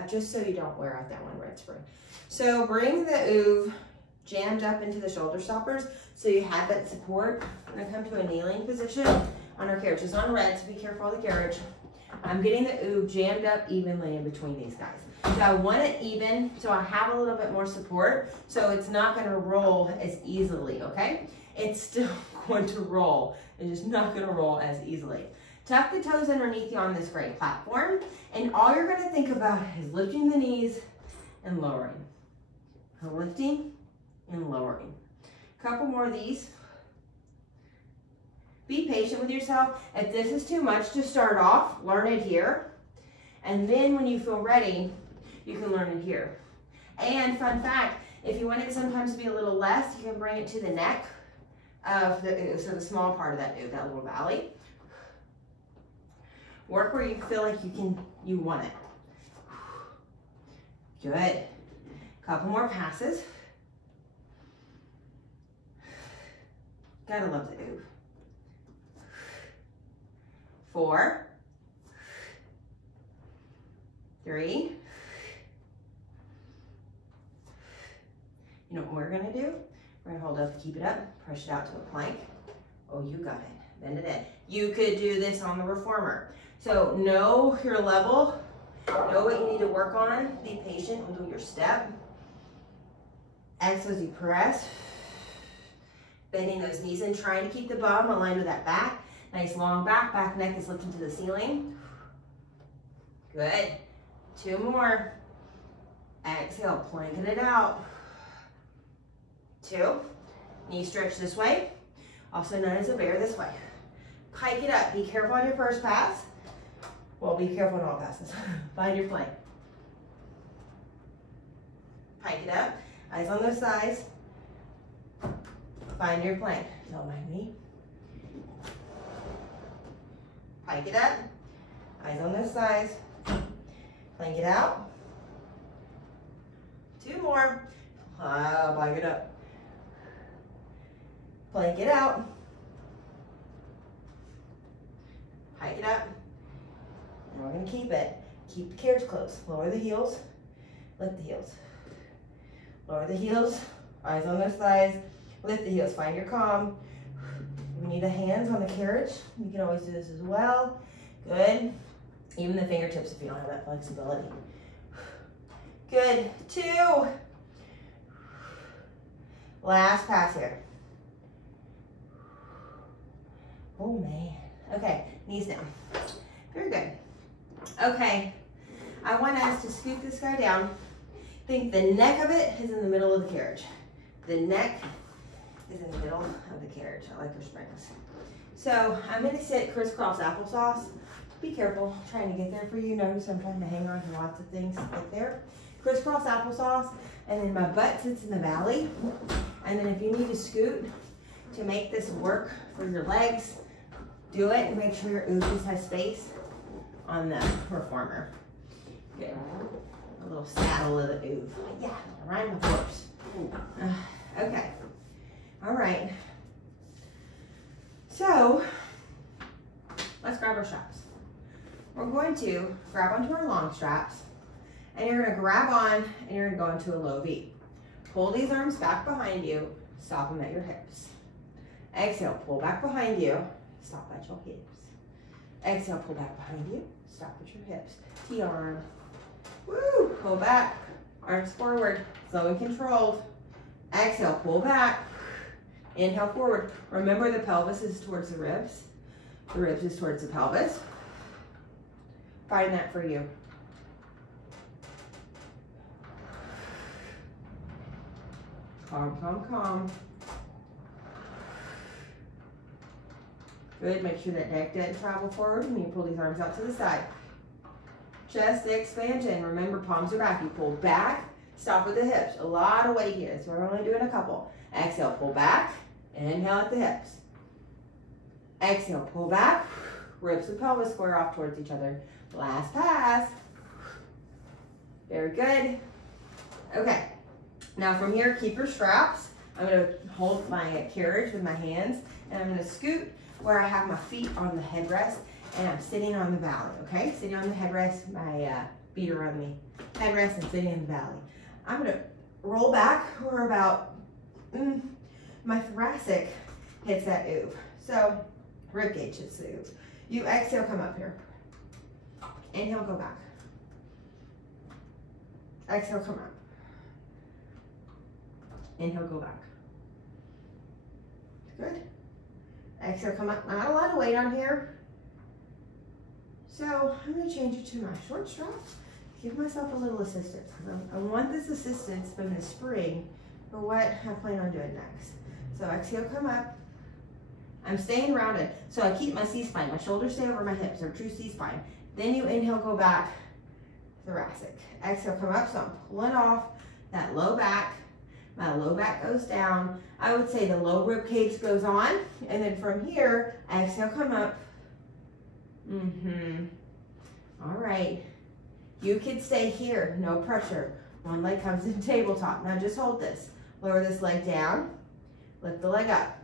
just so you don't wear out that one red spring. So bring the ooh jammed up into the shoulder stoppers so you have that support. We're gonna come to a kneeling position on our carriage. It's on red, so be careful of the carriage. I'm getting the ooh jammed up evenly in between these guys. So I want it even, so I have a little bit more support, so it's not gonna roll as easily, okay? It's still going to roll. It's just not gonna roll as easily. Tuck the toes underneath you on this great platform, and all you're gonna think about is lifting the knees and lowering. Lifting and lowering. A couple more of these. Be patient with yourself. If this is too much to start off, learn it here. And then when you feel ready, you can learn it here. And fun fact, if you want it sometimes to be a little less, you can bring it to the neck of the ooh, so the small part of that ooh, that little valley. Work where you feel like you want it. Good. Couple more passes. Gotta love the ooh. 4, 3. You know what we're gonna do? We're gonna hold up, keep it up, push it out to a plank. Oh, you got it. Bend it in. You could do this on the reformer. So know your level, know what you need to work on. Be patient with your step. Exhale as you press. Bending those knees in, trying to keep the bum aligned with that back. Nice long back neck is lifted to the ceiling. Good. 2 more. Exhale, planking it out. 2. Knee stretch this way, also known as a bear this way. Pike it up. Be careful on your first pass. Well, be careful on all passes. Find your plank. Pike it up. Eyes on those thighs. Find your plank. Don't mind me. Hike it up. Eyes on this side. Plank it out. 2 more. Hike it up. Plank it out. Hike it up. And we're going to keep it. Keep the carriage close. Lower the heels. Lift the heels. Lower the heels. Eyes on the thighs. Lift the heels. Find your calm. If you need the hands on the carriage, you can always do this as well. Good. Even the fingertips if you don't have that flexibility. Good. 2. Last pass here. Oh man. Okay, knees down. Very good. Okay, I want us to scoot this guy down. Think the neck of it is in the middle of the carriage. The neck is in the middle of the carriage. I like your springs. So I'm gonna sit crisscross applesauce. Be careful, I'm trying to get there for you. Notice I'm trying to hang on to lots of things right there. Crisscross applesauce, and then my butt sits in the valley. And then if you need to scoot to make this work for your legs, do it and make sure your ooh just has space on the reformer. Good. A little saddle of the ooh. Yeah, ride my horse. Okay. All right. So let's grab our straps. We're going to grab onto our long straps, and you're going to grab on and you're going to go into a low V. Pull these arms back behind you. Stop them at your hips. Exhale, pull back behind you. Stop at your hips. Exhale, pull back behind you. Stop at your hips. T-arm. Woo! Pull back. Arms forward. Slow and controlled. Exhale, pull back. Inhale forward. Remember the pelvis is towards the ribs. The ribs is towards the pelvis. Find that for you. Calm, calm, calm. Good, make sure that neck doesn't travel forward and you pull these arms out to the side. Chest expansion, remember palms are back. You pull back, stop with the hips. A lot of weight here, so we're only doing a couple. Exhale, pull back, inhale at the hips. Exhale, pull back, ribs and pelvis square off towards each other. Last pass. Very good. Okay, now from here, keep your straps. I'm gonna hold my carriage with my hands and I'm gonna scoot where I have my feet on the headrest and I'm sitting on the valley, okay? Sitting on the headrest, my feet are on the headrest and sitting in the valley. I'm gonna roll back where about my thoracic hits that ooh. So rib cage hits the ooh. You exhale, come up here. Inhale, go back. Exhale, come up. Inhale, go back. Good. Exhale, come up. Not a lot of weight on here. So I'm going to change it to my short strap. Give myself a little assistance. I want this assistance, but I'm going to spring for what I plan on doing next. So exhale, come up. I'm staying rounded. So I keep my C-spine. My shoulders stay over my hips, or true C-spine. Then you inhale, go back, thoracic. Exhale, come up. So I'm pulling off that low back. My low back goes down. I would say the low rib cage goes on. And then from here, exhale, come up. All right. You can stay here, no pressure. One leg comes in tabletop. Now just hold this. Lower this leg down. Lift the leg up.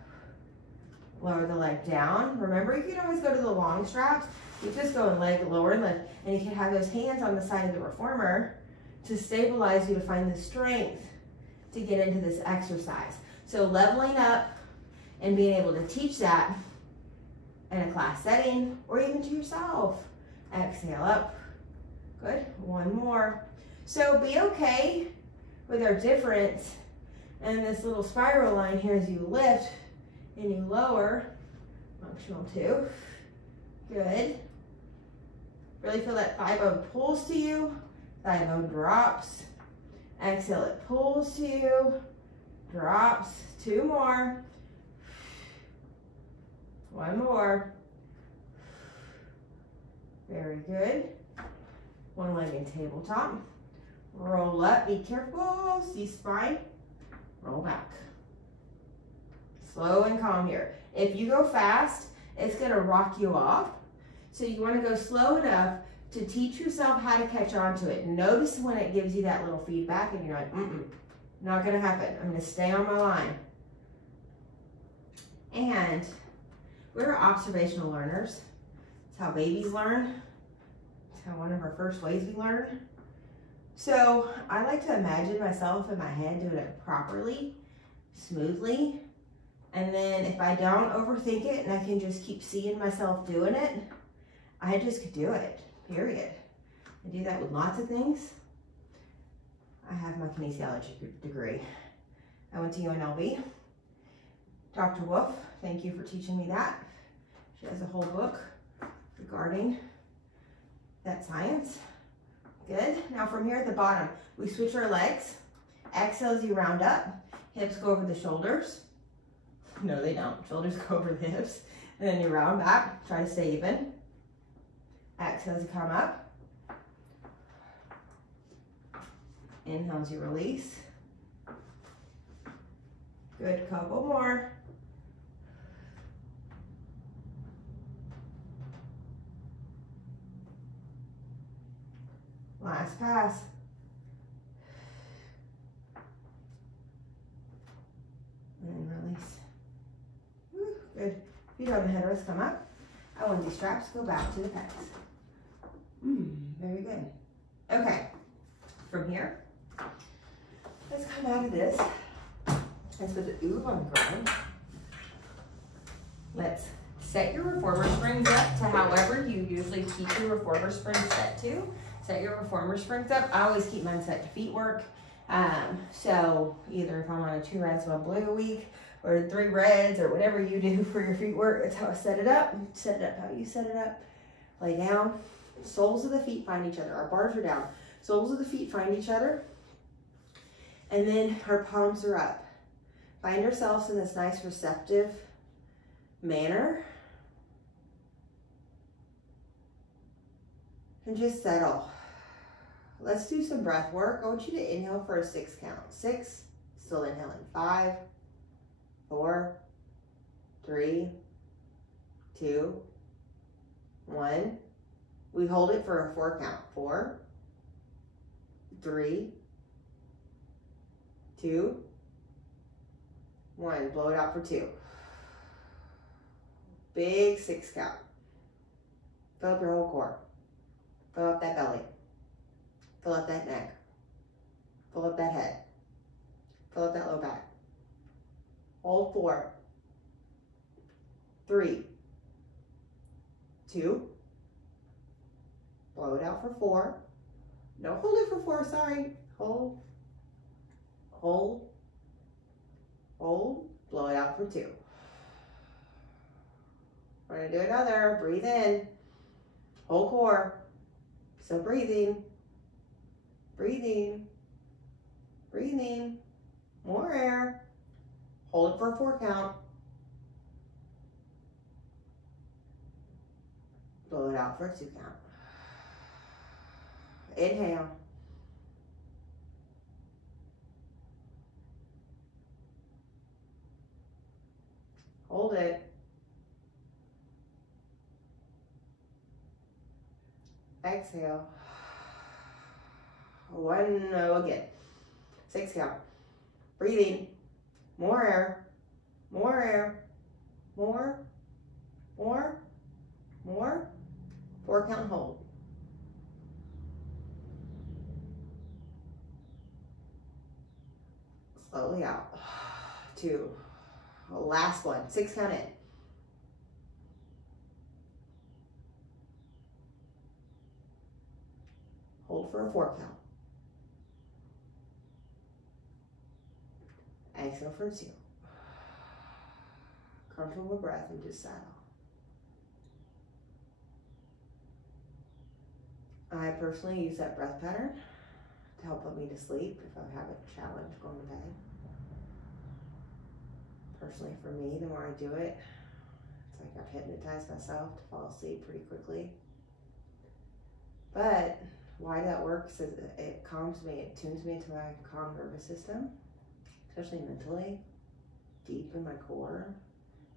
Lower the leg down. Remember, you can always go to the long straps. You just go and leg lower and lift. And you can have those hands on the side of the reformer to stabilize you, to find the strength to get into this exercise. So leveling up and being able to teach that in a class setting or even to yourself. Exhale up. Good. One more. So be okay with our difference and this little spiral line here as you lift and you lower. Functional 2. Good. Really feel that thigh bone pulls to you. Thigh bone drops. Exhale, it pulls to you. Drops. 2 more. 1 more. Very good. One leg in tabletop. Roll up, be careful. C-spine. Roll back. Slow and calm here. If you go fast, it's gonna rock you off. So you want to go slow enough to teach yourself how to catch on to it. Notice when it gives you that little feedback and you're like, not gonna happen. I'm gonna stay on my line. And we're observational learners. It's how babies learn. It's how one of our first ways we learn. So I like to imagine myself in my head doing it properly, smoothly. And then if I don't overthink it and I can just keep seeing myself doing it, I just could do it, period. I do that with lots of things. I have my kinesiology degree. I went to UNLV. Dr. Wolf, thank you for teaching me that. She has a whole book regarding that science. Good. Now from here at the bottom, we switch our legs. Exhales, you round up. Hips go over the shoulders. No, they don't. Shoulders go over the hips. And then you round back. Try to stay even. Exhales, you come up. Inhales, you release. Good, couple more. Last pass. And release. Woo, good. Feet on the headrest, come up. I want these straps to go back to the pecs. Very good. Okay, from here, let's come out of this. Let's put the ooh on the ground. Let's set your reformer springs up to however you usually keep your reformer springs set to. Set your reformer springs up. I always keep mine set to feet work. So either if I'm on a 2 reds, 1 blue a week, or 3 reds, or whatever you do for your feet work, that's how I set it up. Set it up how you set it up. Lay down. Soles of the feet find each other. Our bars are down. Soles of the feet find each other. And then our palms are up. Find ourselves in this nice receptive manner. And just settle. Let's do some breath work. I want you to inhale for a 6 count. 6, still inhaling. 5, 4, 3, 2, 1. We hold it for a 4 count. 4, 3, 2, 1. Blow it out for 2. Big 6 count. Fill up your whole core. Fill up that belly. Fill up that neck. Fill up that head. Fill up that low back. Hold 4, 3, 2. Blow it out for 4. No, hold it for 4, sorry. Hold. Hold. Hold. Blow it out for 2. We're going to do another. Breathe in. Whole core. Still breathing. Breathing. Breathing. More air. Hold it for a 4 count. Blow it out for a 2 count. Inhale. Hold it. Exhale. 1, no, again. 6 count. Breathing. More air. More air. More. More. More. 4 count hold. Slowly out. 2. Last one. 6 count in. Hold for a 4 count. Exhale for a 2. Comfortable breath and just settle. I personally use that breath pattern to help put me to sleep if I have a challenge going to bed. Personally, for me, the more I do it, it's like I've hypnotized myself to fall asleep pretty quickly. But why that works is it calms me, it tunes me into my calm nervous system, especially mentally, deep in my core.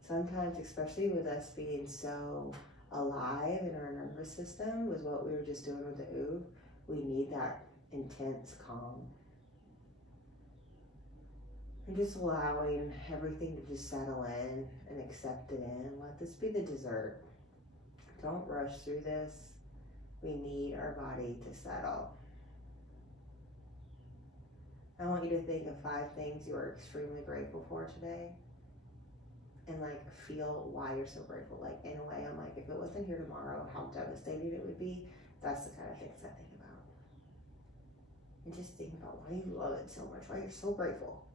Sometimes, especially with us being so alive in our nervous system was what we were just doing with the ooh. We need that intense calm. And just allowing everything to just settle in and accept it in. Let this be the dessert. Don't rush through this. We need our body to settle. I want you to think of 5 things you are extremely grateful for today. And like feel why you're so grateful. Like in a way, I'm like, if it wasn't here tomorrow, how devastating it would be. That's the kind of things I think about. And just think about why you love it so much, why you're so grateful.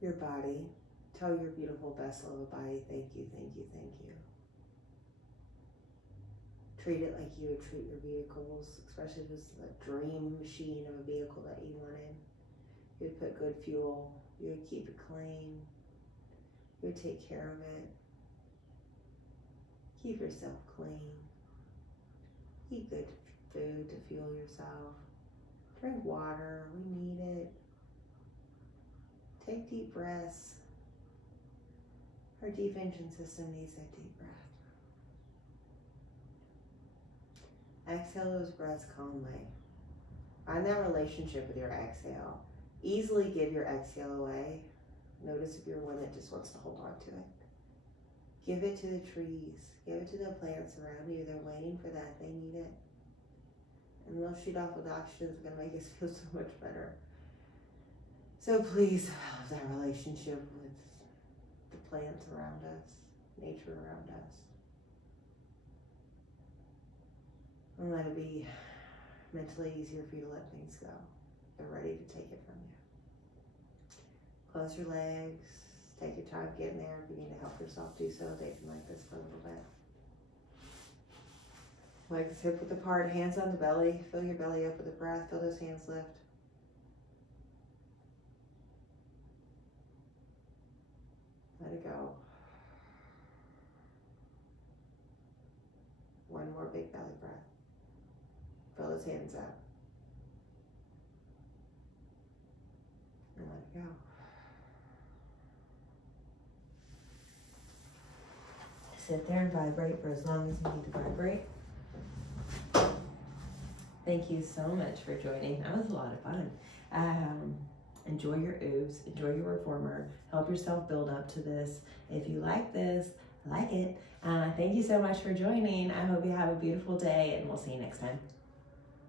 Your body, tell your beautiful vessel of a body, thank you, thank you, thank you. Treat it like you would treat your vehicles, especially if it's a dream machine of a vehicle that you wanted. You would put good fuel, you would keep it clean, you would take care of it. Keep yourself clean. Eat good food to fuel yourself. Drink water, we need it. Take deep breaths. Our defension system needs that deep breath. Exhale those breaths calmly. Find that relationship with your exhale. Easily give your exhale away. Notice if you're one that just wants to hold on to it. Give it to the trees. Give it to the plants around you. They're waiting for that. They need it. And they'll shoot off with oxygen. It's going to make us feel so much better. So please develop that relationship with the plants around us, nature around us. And let it be mentally easier for you to let things go. They're ready to take it from you. Close your legs. Take your time getting there. If you need to help yourself do so, they can like this for a little bit. Legs hip width apart, hands on the belly. Fill your belly up with a breath. Feel those hands lift. Let it go. One more big belly breath. Fill those hands up. And let it go. Sit there and vibrate for as long as you need to vibrate. Thank you so much for joining. That was a lot of fun. Enjoy your oohs, enjoy your reformer, help yourself build up to this. If you like this, like it. Thank you so much for joining. I hope you have a beautiful day and we'll see you next time.